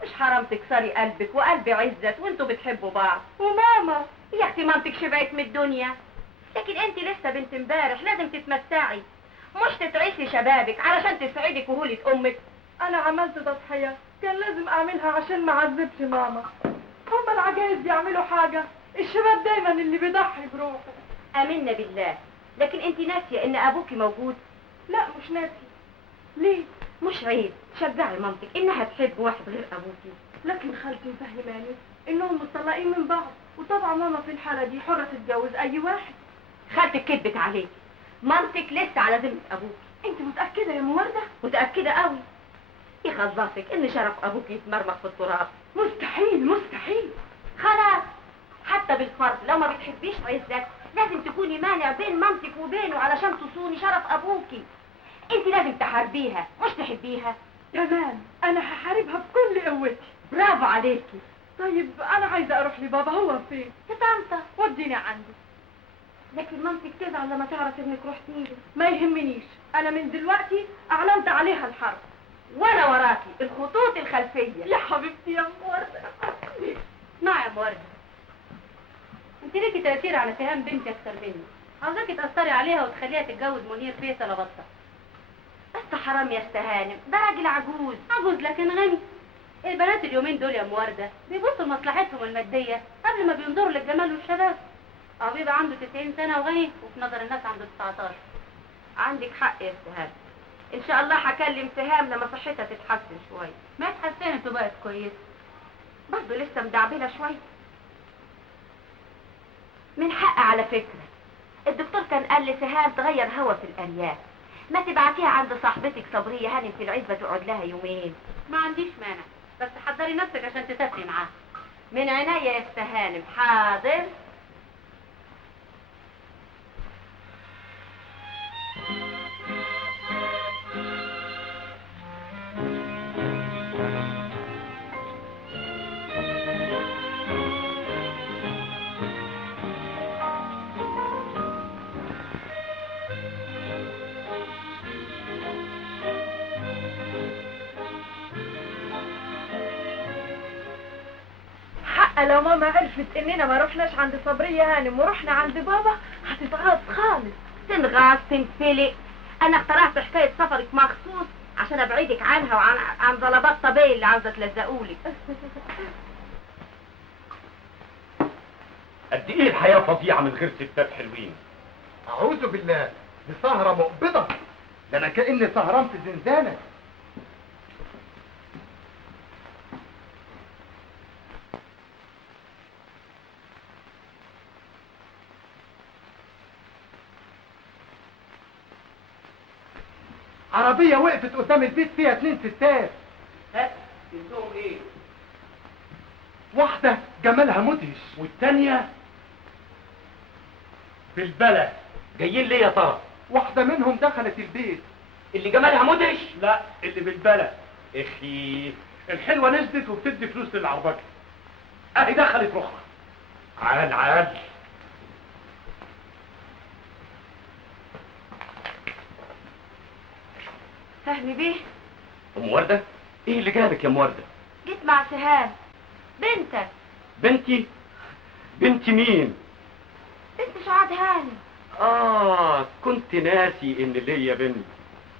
مش حرام تكسري قلبك وقلب عزت وانتوا بتحبوا بعض. وماما يا اختي مامتك شبعت من الدنيا، لكن انت لسه بنت امبارح لازم تتمتعي، مش تتعيشي شبابك علشان تسعدي كهولة امك. انا عملت تضحية كان لازم اعملها عشان ما اعذبش ماما. هما العجايز بيعملوا حاجة، الشباب دايما اللي بيضحي بروحه. امنا بالله، لكن انت ناسيه ان ابوكي موجود. لا مش ناسي. ليه؟ مش عيب تشجعي مامتك انها تحب واحد غير ابوكي. لكن خالتي مفهماني انهم مطلقين من بعض، وطبعا ماما في الحالة دي حرة تتجوز اي واحد. خالتك كدبت عليكي، مامتك لسه على ذمة ابوكي. انت متأكدة يا ام وردة؟ متأكدة قوي. يخلصك ان شرف ابوكي يتمرمغ في التراب. مستحيل مستحيل. خلاص حتى بالفرض لو ما بتحبيش عزت لازم تكوني مانع بين مامتك وبينه علشان تصوني شرف ابوكي. انت لازم تحاربيها مش تحبيها. تمام، انا هحاربها بكل قوتي. برافو عليكي. طيب انا عايزة اروح لبابا، هو فين؟ في طنطا. وديني عنده. لكن مامتك تزعل لما تعرف انك رحتي له. ما يهمنيش، انا من دلوقتي اعلنت عليها الحرب. وانا وراكي الخطوط الخلفية. يا حبيبتي يا ام وردة. اسمعي يا ام وردة، انت ليكي تأثير على سهام بنتي اكتر مني، عاوزاكي تأثري عليها وتخليها تتجوز منير فيصل بطة. بس حرام يا استهانم، ده راجل عجوز. عجوز لكن غني. البنات اليومين دول يا ام وردة بيبصوا لمصلحتهم المادية قبل ما بينظروا للجمال والشباب. اه بيبقى عنده 90 سنة وغني وفي نظر الناس عنده 19. عندك حق يا استهانم، ان شاء الله هكلم سهام لما صحتها تتحسن شوية. ما اتحسنت وبقت كويسة، برضه لسه مدعبلة شوية. من حق على فكرة، الدكتور كان قال لسهام تغير هوا في الأرياف، ما تبعتيها عند صاحبتك صبرية هانم في العزبة تقعد لها يومين. ما عنديش مانع، بس حضري نفسك عشان تسافري معاها. من عناية يا استهانم. حاضر. لو ماما عرفت اننا ما رحناش عند صبرية هانم ورحنا عند بابا هتتغاظ خالص. تنغاظ تنفلق. انا اخترعت حكاية سفرك مخصوص عشان ابعدك عنها وعن ضلبات طبيعي اللي عاوزة تلزقولك. قد ايه الحياة فظيعة من غير ستات حلوين. اعوذ بالله، دي سهرة مقبضة، ده انا كأني سهران في زنزانة. عربية وقفت قدام البيت فيها 2 ستات. ها؟ عندهم ايه؟ واحدة جمالها مدهش والتانية في البلد. جايين ليه يا ترى؟ واحدة منهم دخلت البيت. اللي جمالها مدهش؟ لا، اللي بالبلد. اخي الحلوة نزلت وبتدي فلوس للعربجة. اهي دخلت رخرة. عال عال. فهمي بيه؟ ام وردة؟ ايه اللي جابك يا ام وردة؟ جيت مع سهام بنتك. بنتي؟ بنتي مين؟ بنت سعاد هانم. كنت ناسي ان ليا بنت.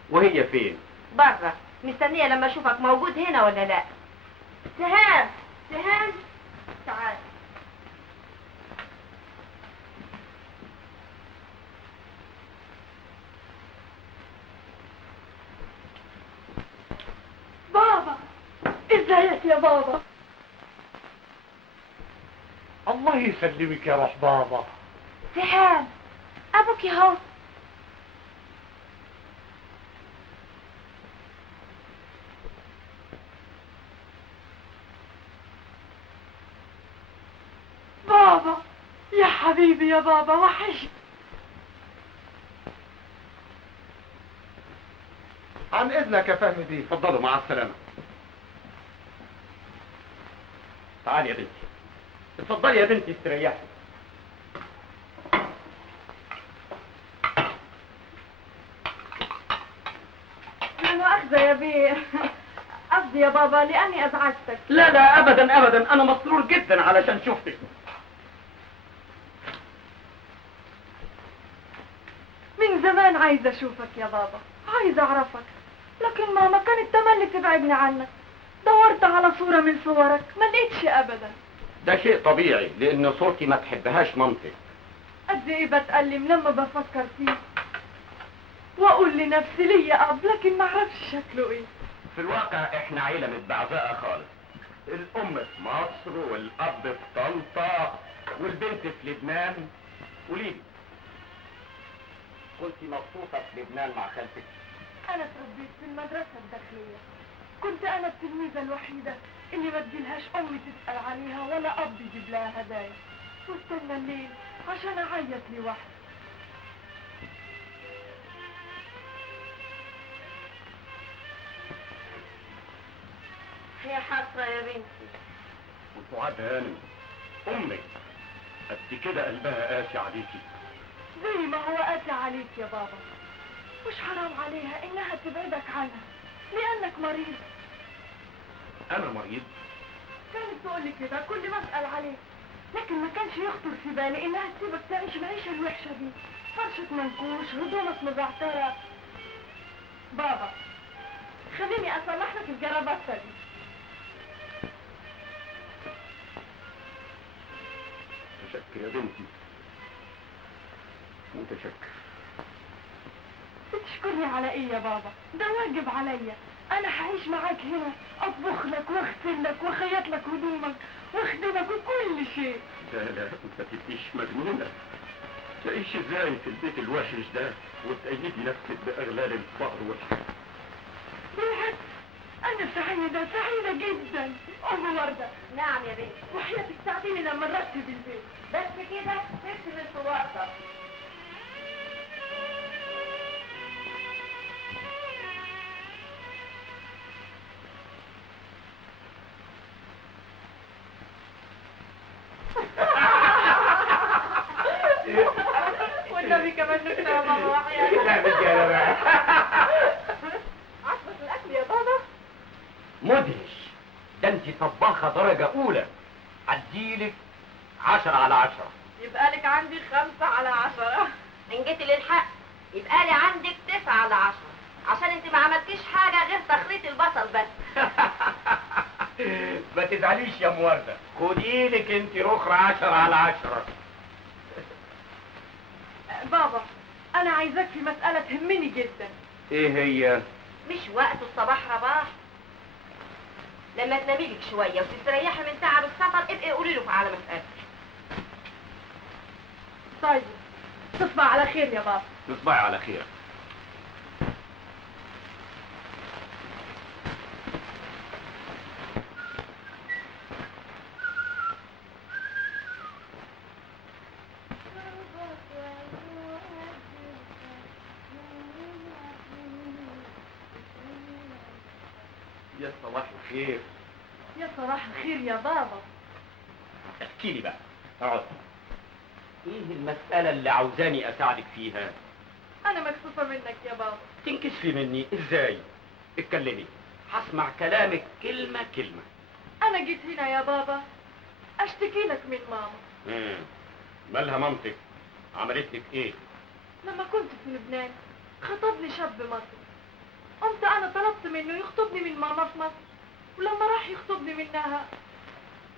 وهي فين؟ بره، مستنية لما اشوفك موجود هنا ولا لا. سهام سهام تعال. بابا ازيك يا بابا؟ الله يسلمك يا روح بابا. سهام ابوك اهو. يا حبيبي يا بابا وحشت. عن اذنك يا فهمي بيه. اتفضلوا مع السلامة. تعالي يا بنتي. اتفضلي يا بنتي استريحي. لا مؤاخذة يا بيه، قصدي يا بابا لأني أزعجتك. لا لا ابدا ابدا، انا مسرور جدا علشان شفتك. من زمان عايزة أشوفك يا بابا، عايزة أعرفك، لكن ماما كانت تملي تبعدني عنك. دورت على صورة من صورك ما لقيتش أبدا. ده شيء طبيعي لان صورتي ما تحبهاش مامتك. قد إيه بتألم لما بفكر فيه وأقول لنفسي ليا أب لكن ما أعرفش شكله إيه. في الواقع احنا عيلة متبعزقة خالص. الام في مصر والاب في طنطا والبنت في لبنان. قوليلي، كنت مبسوطة في لبنان مع خالتك؟ أنا اتربيت في المدرسة الداخلية، كنت أنا التلميذة الوحيدة اللي ما تجيلهاش أمي تسأل عليها ولا أب يجيب لها هدايا، واستنى الليل عشان أعيط لوحدي. يا حسرة يا بنتي. وسعاد هانم امك قد كده قلبها قاسي عليكي. زي ما هو قاسي عليك يا بابا، مش حرام عليها إنها تبعدك عنها لأنك مريض. انا مريض؟ كانت تقول لي كده كل ما أسأل عليك، لكن ما كانش يخطر في بالي إنها تسيبك تعيش العيشة الوحشة دي، فرشة منكوش، هدومك مبعترة. بابا خليني أصلح لك الجرابات دي. متشكر يا بنتي، متشكر. بتشكرني على ايه يا بابا؟ ده واجب عليا، انا هعيش معاك هنا، اطبخ لك واغسل لك واخيط لك هدومك واخدمك وكل شيء. لا لا، انت تبقيش مجنونة. تعيش ازاي في البيت الوحش ده وتأيدي نفسك باغلال الفقر والحرب؟ بالعكس انا سعيدة سعيدة جدا. ام وردة. نعم يا بنتي. وحياتك ساعديني لما نرتب البيت. بس كده تكتب الصورة. والنبي كمان نكتب يا بابا وحياتك. لا بالجالة بقى. عجبك الاكل يا بابا؟ مدهش. ده انت طباخة درجة اولى. اديلك 10/10. يبقى لك عندي 5/10. ان جيت للحق يبقى لي عندك 9/10، عشان انت ما عملتيش حاجة غير تخليط البصل بس. ما تزعليش يا ام وردة، خديلك انت اخرى 10/10. بابا انا عايزاك في مسألة تهمني جدا. ايه هي؟ مش وقت الصباح رباح، لما تنامي لك شوية وتستريحي من تعب السفر ابقي قولي له على مسألتك. طيب تصبح على خير يا بابا. تصبحي على خير. يا صباح الخير. يا صباح الخير يا بابا. احكي لي بقى، اقعد. ايه المسألة اللي عاوزاني اساعدك فيها؟ انا مكسوفة منك يا بابا. تنكسفي مني ازاي؟ اتكلمي، هسمع كلامك كلمة كلمة. انا جيت هنا يا بابا اشتكي لك من ماما. مالها مامتك؟ عملت لك ايه؟ لما كنت في لبنان خطبني شاب مصري، قمت انا طلبت منه يخطبني من ماما في مصر، ولما راح يخطبني منها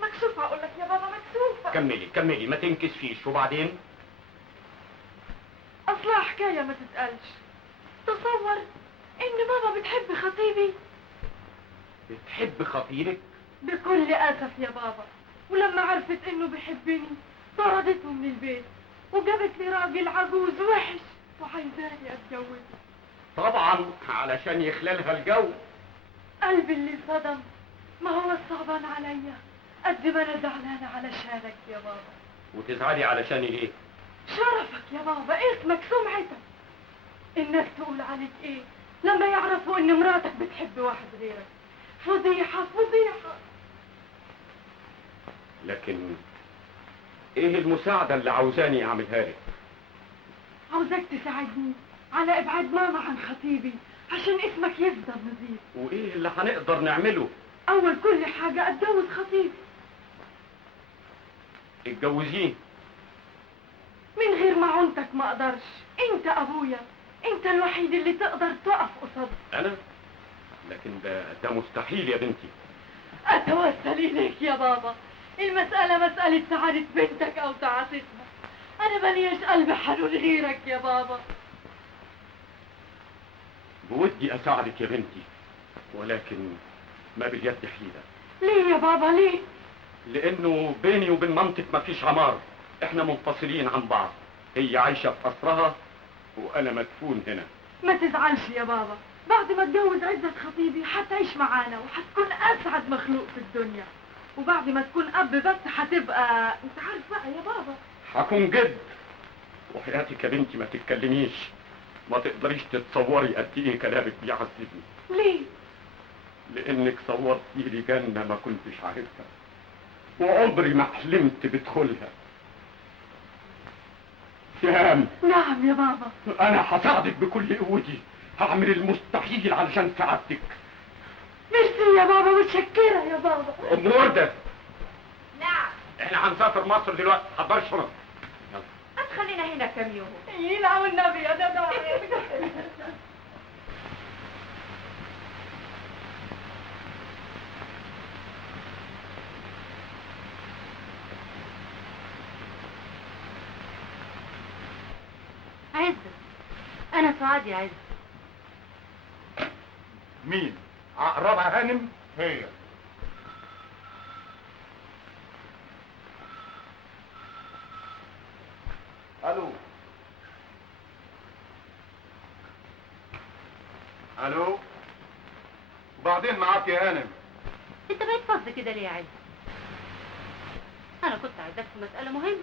مكسوفة اقول لك يا بابا، مكسوفة. كملي كملي، ما تنكسفيش. وبعدين؟ اصلها حكاية ما تتقالش. تصور ان ماما بتحب خطيبي. بتحب خطيبك؟ بكل اسف يا بابا، ولما عرفت انه بيحبني طردته من البيت وجابت لي راجل عجوز وحش وعايزاني اتجوزه. طبعا علشان يخللها الجو. قلبي اللي صدم، ما هو الصعبان عليا قد ما انا زعلانه علشانك يا بابا. وتزعلي علشان ايه؟ شرفك يا بابا، اسمك سمعتك. الناس تقول عليك ايه لما يعرفوا ان مراتك بتحب واحد غيرك؟ فضيحة فضيحة. لكن ايه المساعدة اللي عاوزاني اعملها لك؟ عاوزك تساعدني على ابعاد ماما عن خطيبي عشان اسمك يفضل نظيف. وايه اللي هنقدر نعمله؟ اول كل حاجة اتجوز خطيبي. اتجوزيه. من غير معونتك ما اقدرش، انت ابويا، انت الوحيد اللي تقدر تقف قصاد. انا؟ لكن ده مستحيل يا بنتي. اتوسل اليك يا بابا، المسألة مسألة سعادة بنتك او تعاطفها. انا ملياش قلب حنون غيرك يا بابا. بودي اساعدك يا بنتي، ولكن ما باليد حيلة. ليه يا بابا ليه؟ لانه بيني وبين مامتك مفيش عمار، احنا منفصلين عن بعض. هي عايشة في قصرها وانا مدفون هنا. ما تزعلش يا بابا، بعد ما اتجوز عزت خطيبي هتعيش معانا وهتكون اسعد مخلوق في الدنيا. وبعد ما تكون اب بس هتبقى انت عارف بقى يا بابا. هكون جد. وحياتك يا بنتي ما تتكلميش، ما تقدريش تتصوري قد ايه كلامك بيعذبني. ليه؟ لانك صورتي لي جنة ما كنتش عارفها وعمري ما حلمت بدخلها. سهام. نعم يا بابا. انا هساعدك بكل قوتي، هعمل المستحيل علشان سعادتك. ميرسي يا بابا، متشكرة يا بابا. ام وردة. نعم. احنا هنسافر مصر دلوقتي، حضري شنط. هتخلينا هنا كام يوم. يلعب النبي يا دادا. عزت، انا سعاد يا عزت. مين؟ عقربة هانم؟ هي. الو. الو. وبعدين معاك يا هانم؟ انت بقيت فظ كده ليه يا عزت؟ انا كنت عايزاك في مسألة مهمة.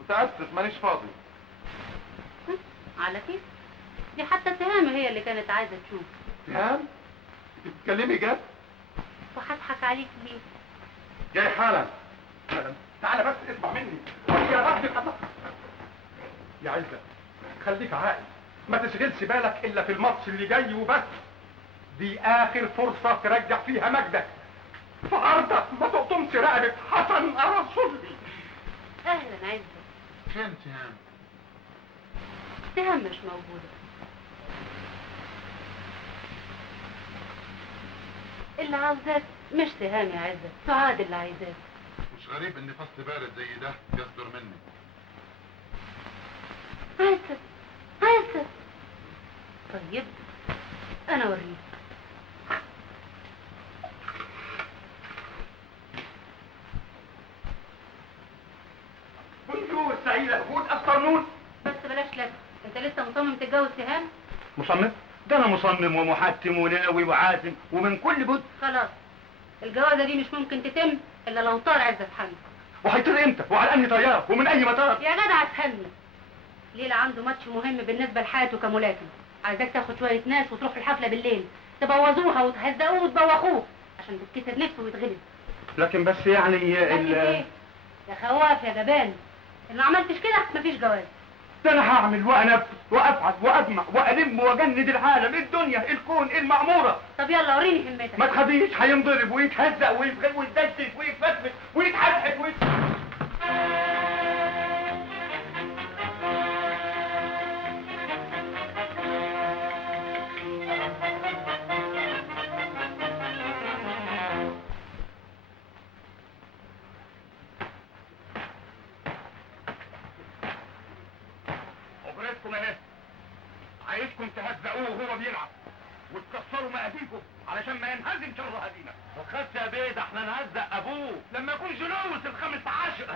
متأسف مانيش فاضي. على كيف؟ دي حتى سهام هي اللي كانت عايزة تشوف. سهام؟ انت بتتكلمي جد؟ وهضحك عليك ليه؟ جاي حالا. تعالى بس اسمع مني. يا ربي الله. يا عزة خليك عاقل، ما تشغلش بالك الا في الماتش اللي جاي وبس. دي اخر فرصة ترجع فيها مجدك. في عرضك ما تقطمش رقبة حسن الرسولي. اهلا عزت. فين سهام؟ سهام مش موجودة. اللي عاوزاك مش سهام يا عزت، سعاد اللي عايزاك. مش غريب ان فصل بارد زي ده يصدر مني. عزت عزت. طيب انا اوريك. بونجور سعيدة، جود افترنون. بس بلاش لك، انت لسه مصمم تتجوز سهام؟ مصمم؟ ده انا مصمم ومحتم وناوي وعازم ومن كل بد. خلاص، الجوازة دي مش ممكن تتم الا لو طار عزت حمد. وهيطير امتى؟ وعلى انهي طياره؟ ومن اي مطار؟ يا جدع افهمني. ليلى عنده ماتش مهم بالنسبة لحياته كملاكم، عايزاك تاخد شوية ناس وتروح الحفلة بالليل، تبوظوها وتهزقوه وتبوخوه عشان تتكسر نفسه ويتغلب. لكن بس يعني لكن ايه؟ يا خواف يا جبان، ان ما عملتش كده مفيش جواز. ده انا هعمل وانفذ وافعل واجمع والم واجند العالم، الدنيا، الكون، المعموره. طب يلا وريني همتك. ما تخافيش، هينضرب ويتهزق ويتغل ويتدشش ويتفتفت ويتحدحد عبرتكم اهي، عايزكم تهزقوه وهو بيلعب وتكسروا مقاديفه علشان ما ينهزم شر هزيمه. ما تخافش يا بيه، ده احنا نهزق ابوه لما يكون جلوس ال15.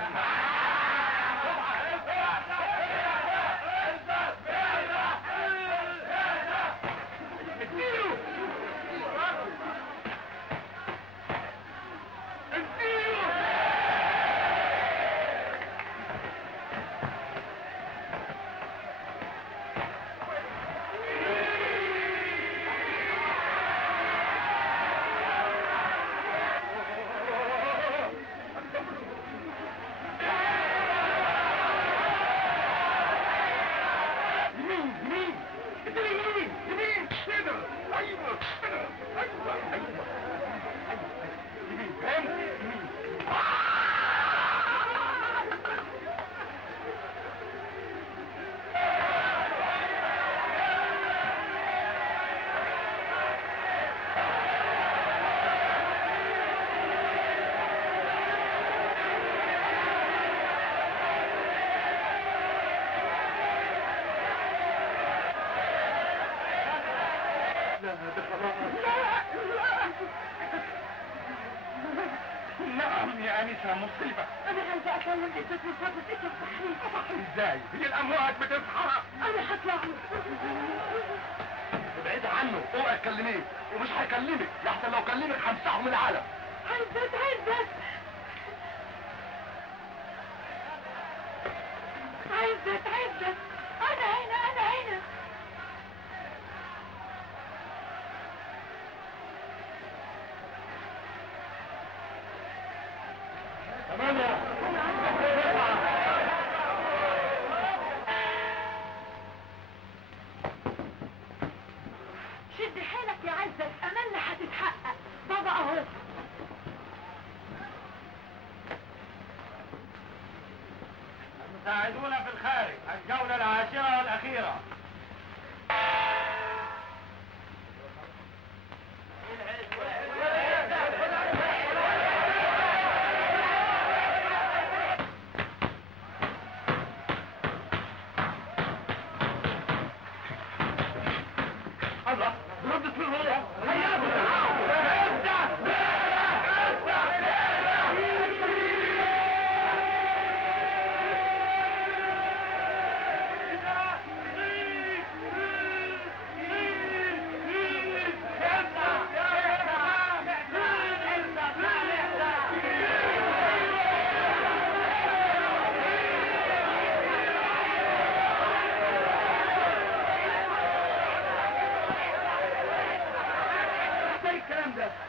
عايشه مصيبه. انا عايزه اكلم عزت من فضلك انت صحيح. صحي ازاي؟ هي الاموات بتصحى. انا هطلع له. ابعدي عنه، اوعي تكلميه، ومش هيكلمك، لحسن لو كلمك همسحه من العالم. عزت انا هنا. شد حيلك يا عزت، املنا هتتحقق. بابا اهو. ساعدونا في الخارج، الجولة العاشرة والأخيرة. الله ردت من هنا.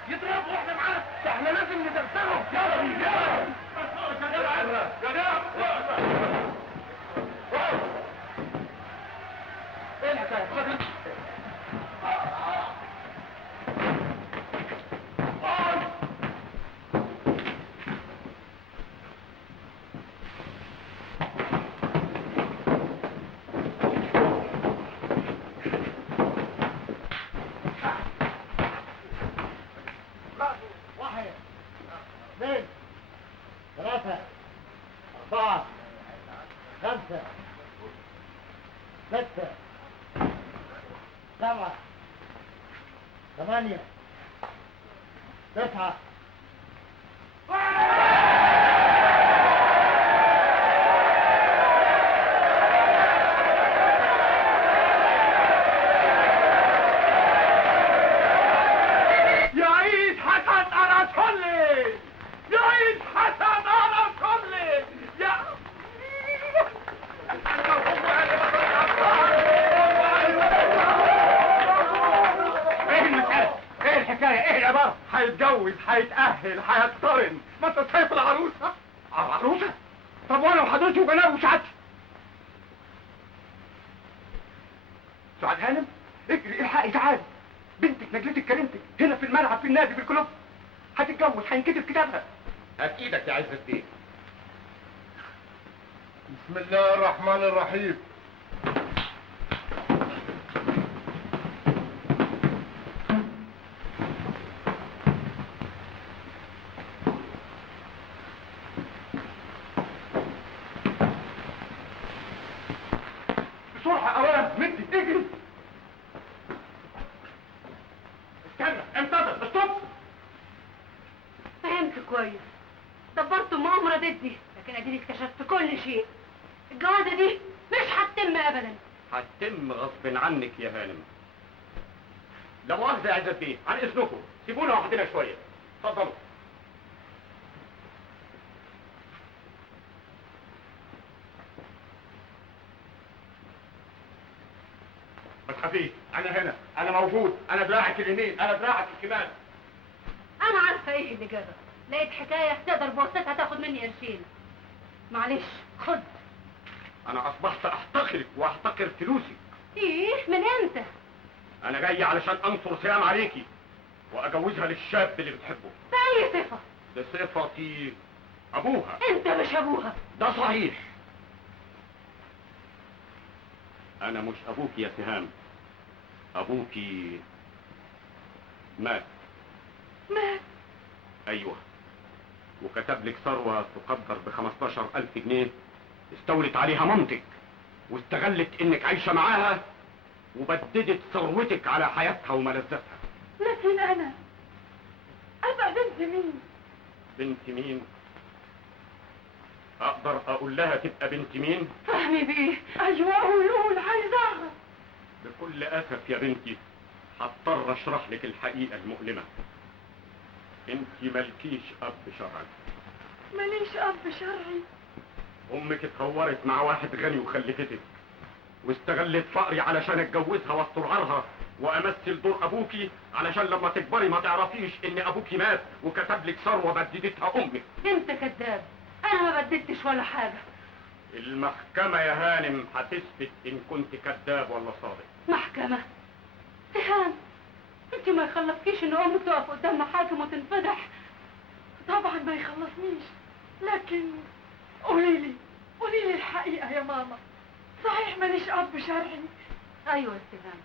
يضربوا واحنا معانا، احنا لازم ندرسهم. يلا بينا. ايه الحكايه؟ واحد، اثنين، ثلاثة، أربعة، خمسة، ستة، سبعة، ثمانية، تسعة. يعيد حسن أرسلي، يعيد حسن أرسلي. يا ايه المسألة؟ ايه الحكاية؟ ايه العبارة؟ هيتجوز، هيتأهل، هيقترن. ما انت شايف العروسة؟ عروسة؟ طب وانا وحضرتي وجناب وسعادتي؟ سعاد هانم، اجري الحقي تعالي. بنتك نجلتك كريمتك هنا في الملعب في النادي في الكلوب. هتتجوز، هينكتب كتابها. هات ايدك يا عز الدين. بسم الله الرحمن الرحيم. بسرعة اوام مدي اجري. استنى، انتظر، استوب. فهمت كويس. دبرت مؤامرة ضدي، لكن اديني اكتشفت كل شيء. الجوازة دي مش هتتم ابدا. هتتم غصب عنك يا هانم. لا مؤاخذة يا عز الدين، عن اذنكم سيبونا وحدنا شوية. اتفضلوا. ما تخافيش، انا هنا، انا موجود، انا دراعك اليمين، انا دراعك الشمال. انا عارفة ايه اللي جابك. لقيت حكاية تقدر بواسطتها تاخد مني قرشين. معلش، خد. انا اصبحت احتقرك واحتقر فلوسك. ايه؟ من امتى؟ انا جاي علشان انصر سهام عليكي واجوزها للشاب اللي بتحبه. بأي صفة؟ بصفتي ابوها. انت مش ابوها. ده صحيح. انا مش ابوك يا سهام، ابوكي مات. مات؟ ايوه، وكتب لك ثروه تقدر ب15,000 جنيه استولت عليها مامتك واستغلت انك عايشه معاها وبددت ثروتك على حياتها وملذاتها. لكن انا ابقى بنت مين؟ بنت مين؟ اقدر اقول لها تبقى بنت مين؟ فهمي بيه. ايوه قول عايزاها. بكل اسف يا بنتي هضطر اشرح لك الحقيقه المؤلمه. انت مالكيش اب شرعي. ماليش اب شرعي؟ امك اتهورت مع واحد غني وخلفتك، واستغلت فقري علشان اتجوزها واسترعرها وامثل دور ابوكي علشان لما تكبري ما تعرفيش ان ابوكي مات وكتب لك ثروه بددتها امك. انت كذاب، انا ما بددتش ولا حاجه. المحكمه يا هانم هتثبت ان كنت كذاب ولا صادق. محكمه؟ تهان، انت ما يخلصكيش ان امك تقف قدام محاكم وتنفضح؟ طبعا ما يخلصنيش، لكن قولي لي الحقيقه يا ماما، صحيح ماليش اب شرعي؟ ايوه يا استهان،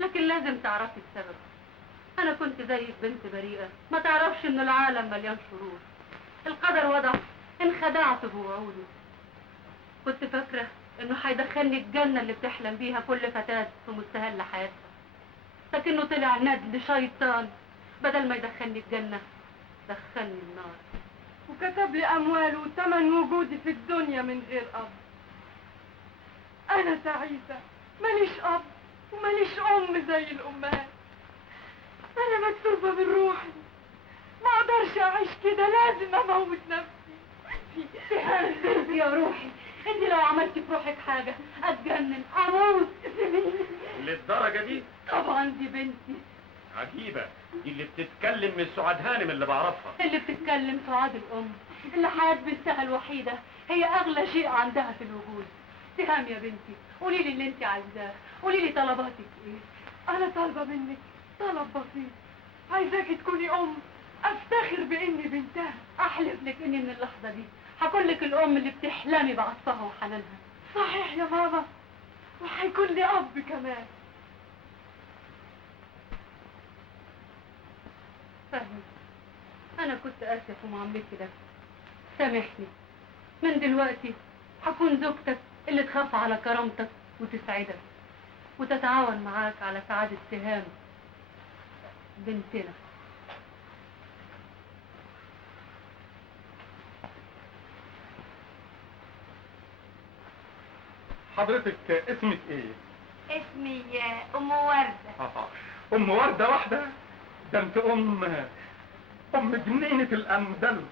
لكن لازم تعرفي السبب. انا كنت زيك بنت بريئه ما تعرفش ان العالم مليان شرور. القدر وضع انخدعت بوعوده. كنت فاكره انه هيدخلني الجنه اللي بتحلم بيها كل فتاه في مستهل حياتها، لكنه طلع ندل شيطان، بدل ما يدخلني الجنه دخلني النار، وكتب لي اموال وثمن وجودي في الدنيا من غير اب. انا تعيسه، ماليش اب وماليش ام زي الامهات. انا مكتوبه من روحي، ما اقدرش اعيش كده، لازم اموت نفسي. يا روحي، انت لو عملتي في روحك حاجه اتجنن اموت. للدرجه دي؟ طبعا دي بنتي. عجيبه، دي اللي بتتكلم من سعاد هانم اللي بعرفها. اللي بتتكلم سعاد الام، اللي حياه بنتها الوحيده هي اغلى شيء عندها في الوجود. تهام يا بنتي، قولي لي اللي انت عايزاه، قولي لي طلباتك ايه. انا طالبه منك طلب بسيط، عايزاكي تكوني ام افتخر باني بنتها. احلف لك اني من اللحظه دي هكون لك الام اللي بتحلمي بعطفها وحنانها. صحيح يا ماما، وهيكون لي اب كمان. فهمي، انا كنت قاسيه في معاملتي لك، سامحني. من دلوقتي هكون زوجتك اللي تخاف على كرامتك وتسعدك وتتعاون معاك على سعادة تهام بنتنا. حضرتك اسمك ايه؟ اسمي ام وردة. ام وردة واحدة؟ ده انت ام جنينة الاندلس.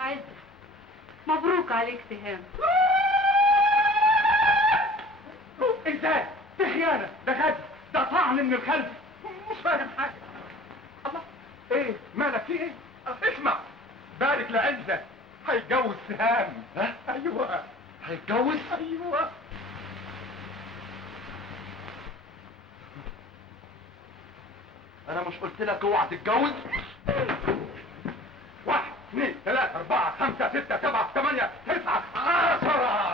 عايز مبروك عليك تهام. ازاي؟ دي خيانة، ده خد، ده طعن من الخلف. مش فاهم حاجة. الله، ايه مالك في ايه؟ اسمع، بارك لعزة هيتجوز سهام. ها؟ ايوه هيتجوز؟ ايوه. انا مش قلت لك اوعى تتجوز؟ 1 2 3 4 5 6 7 8 9 10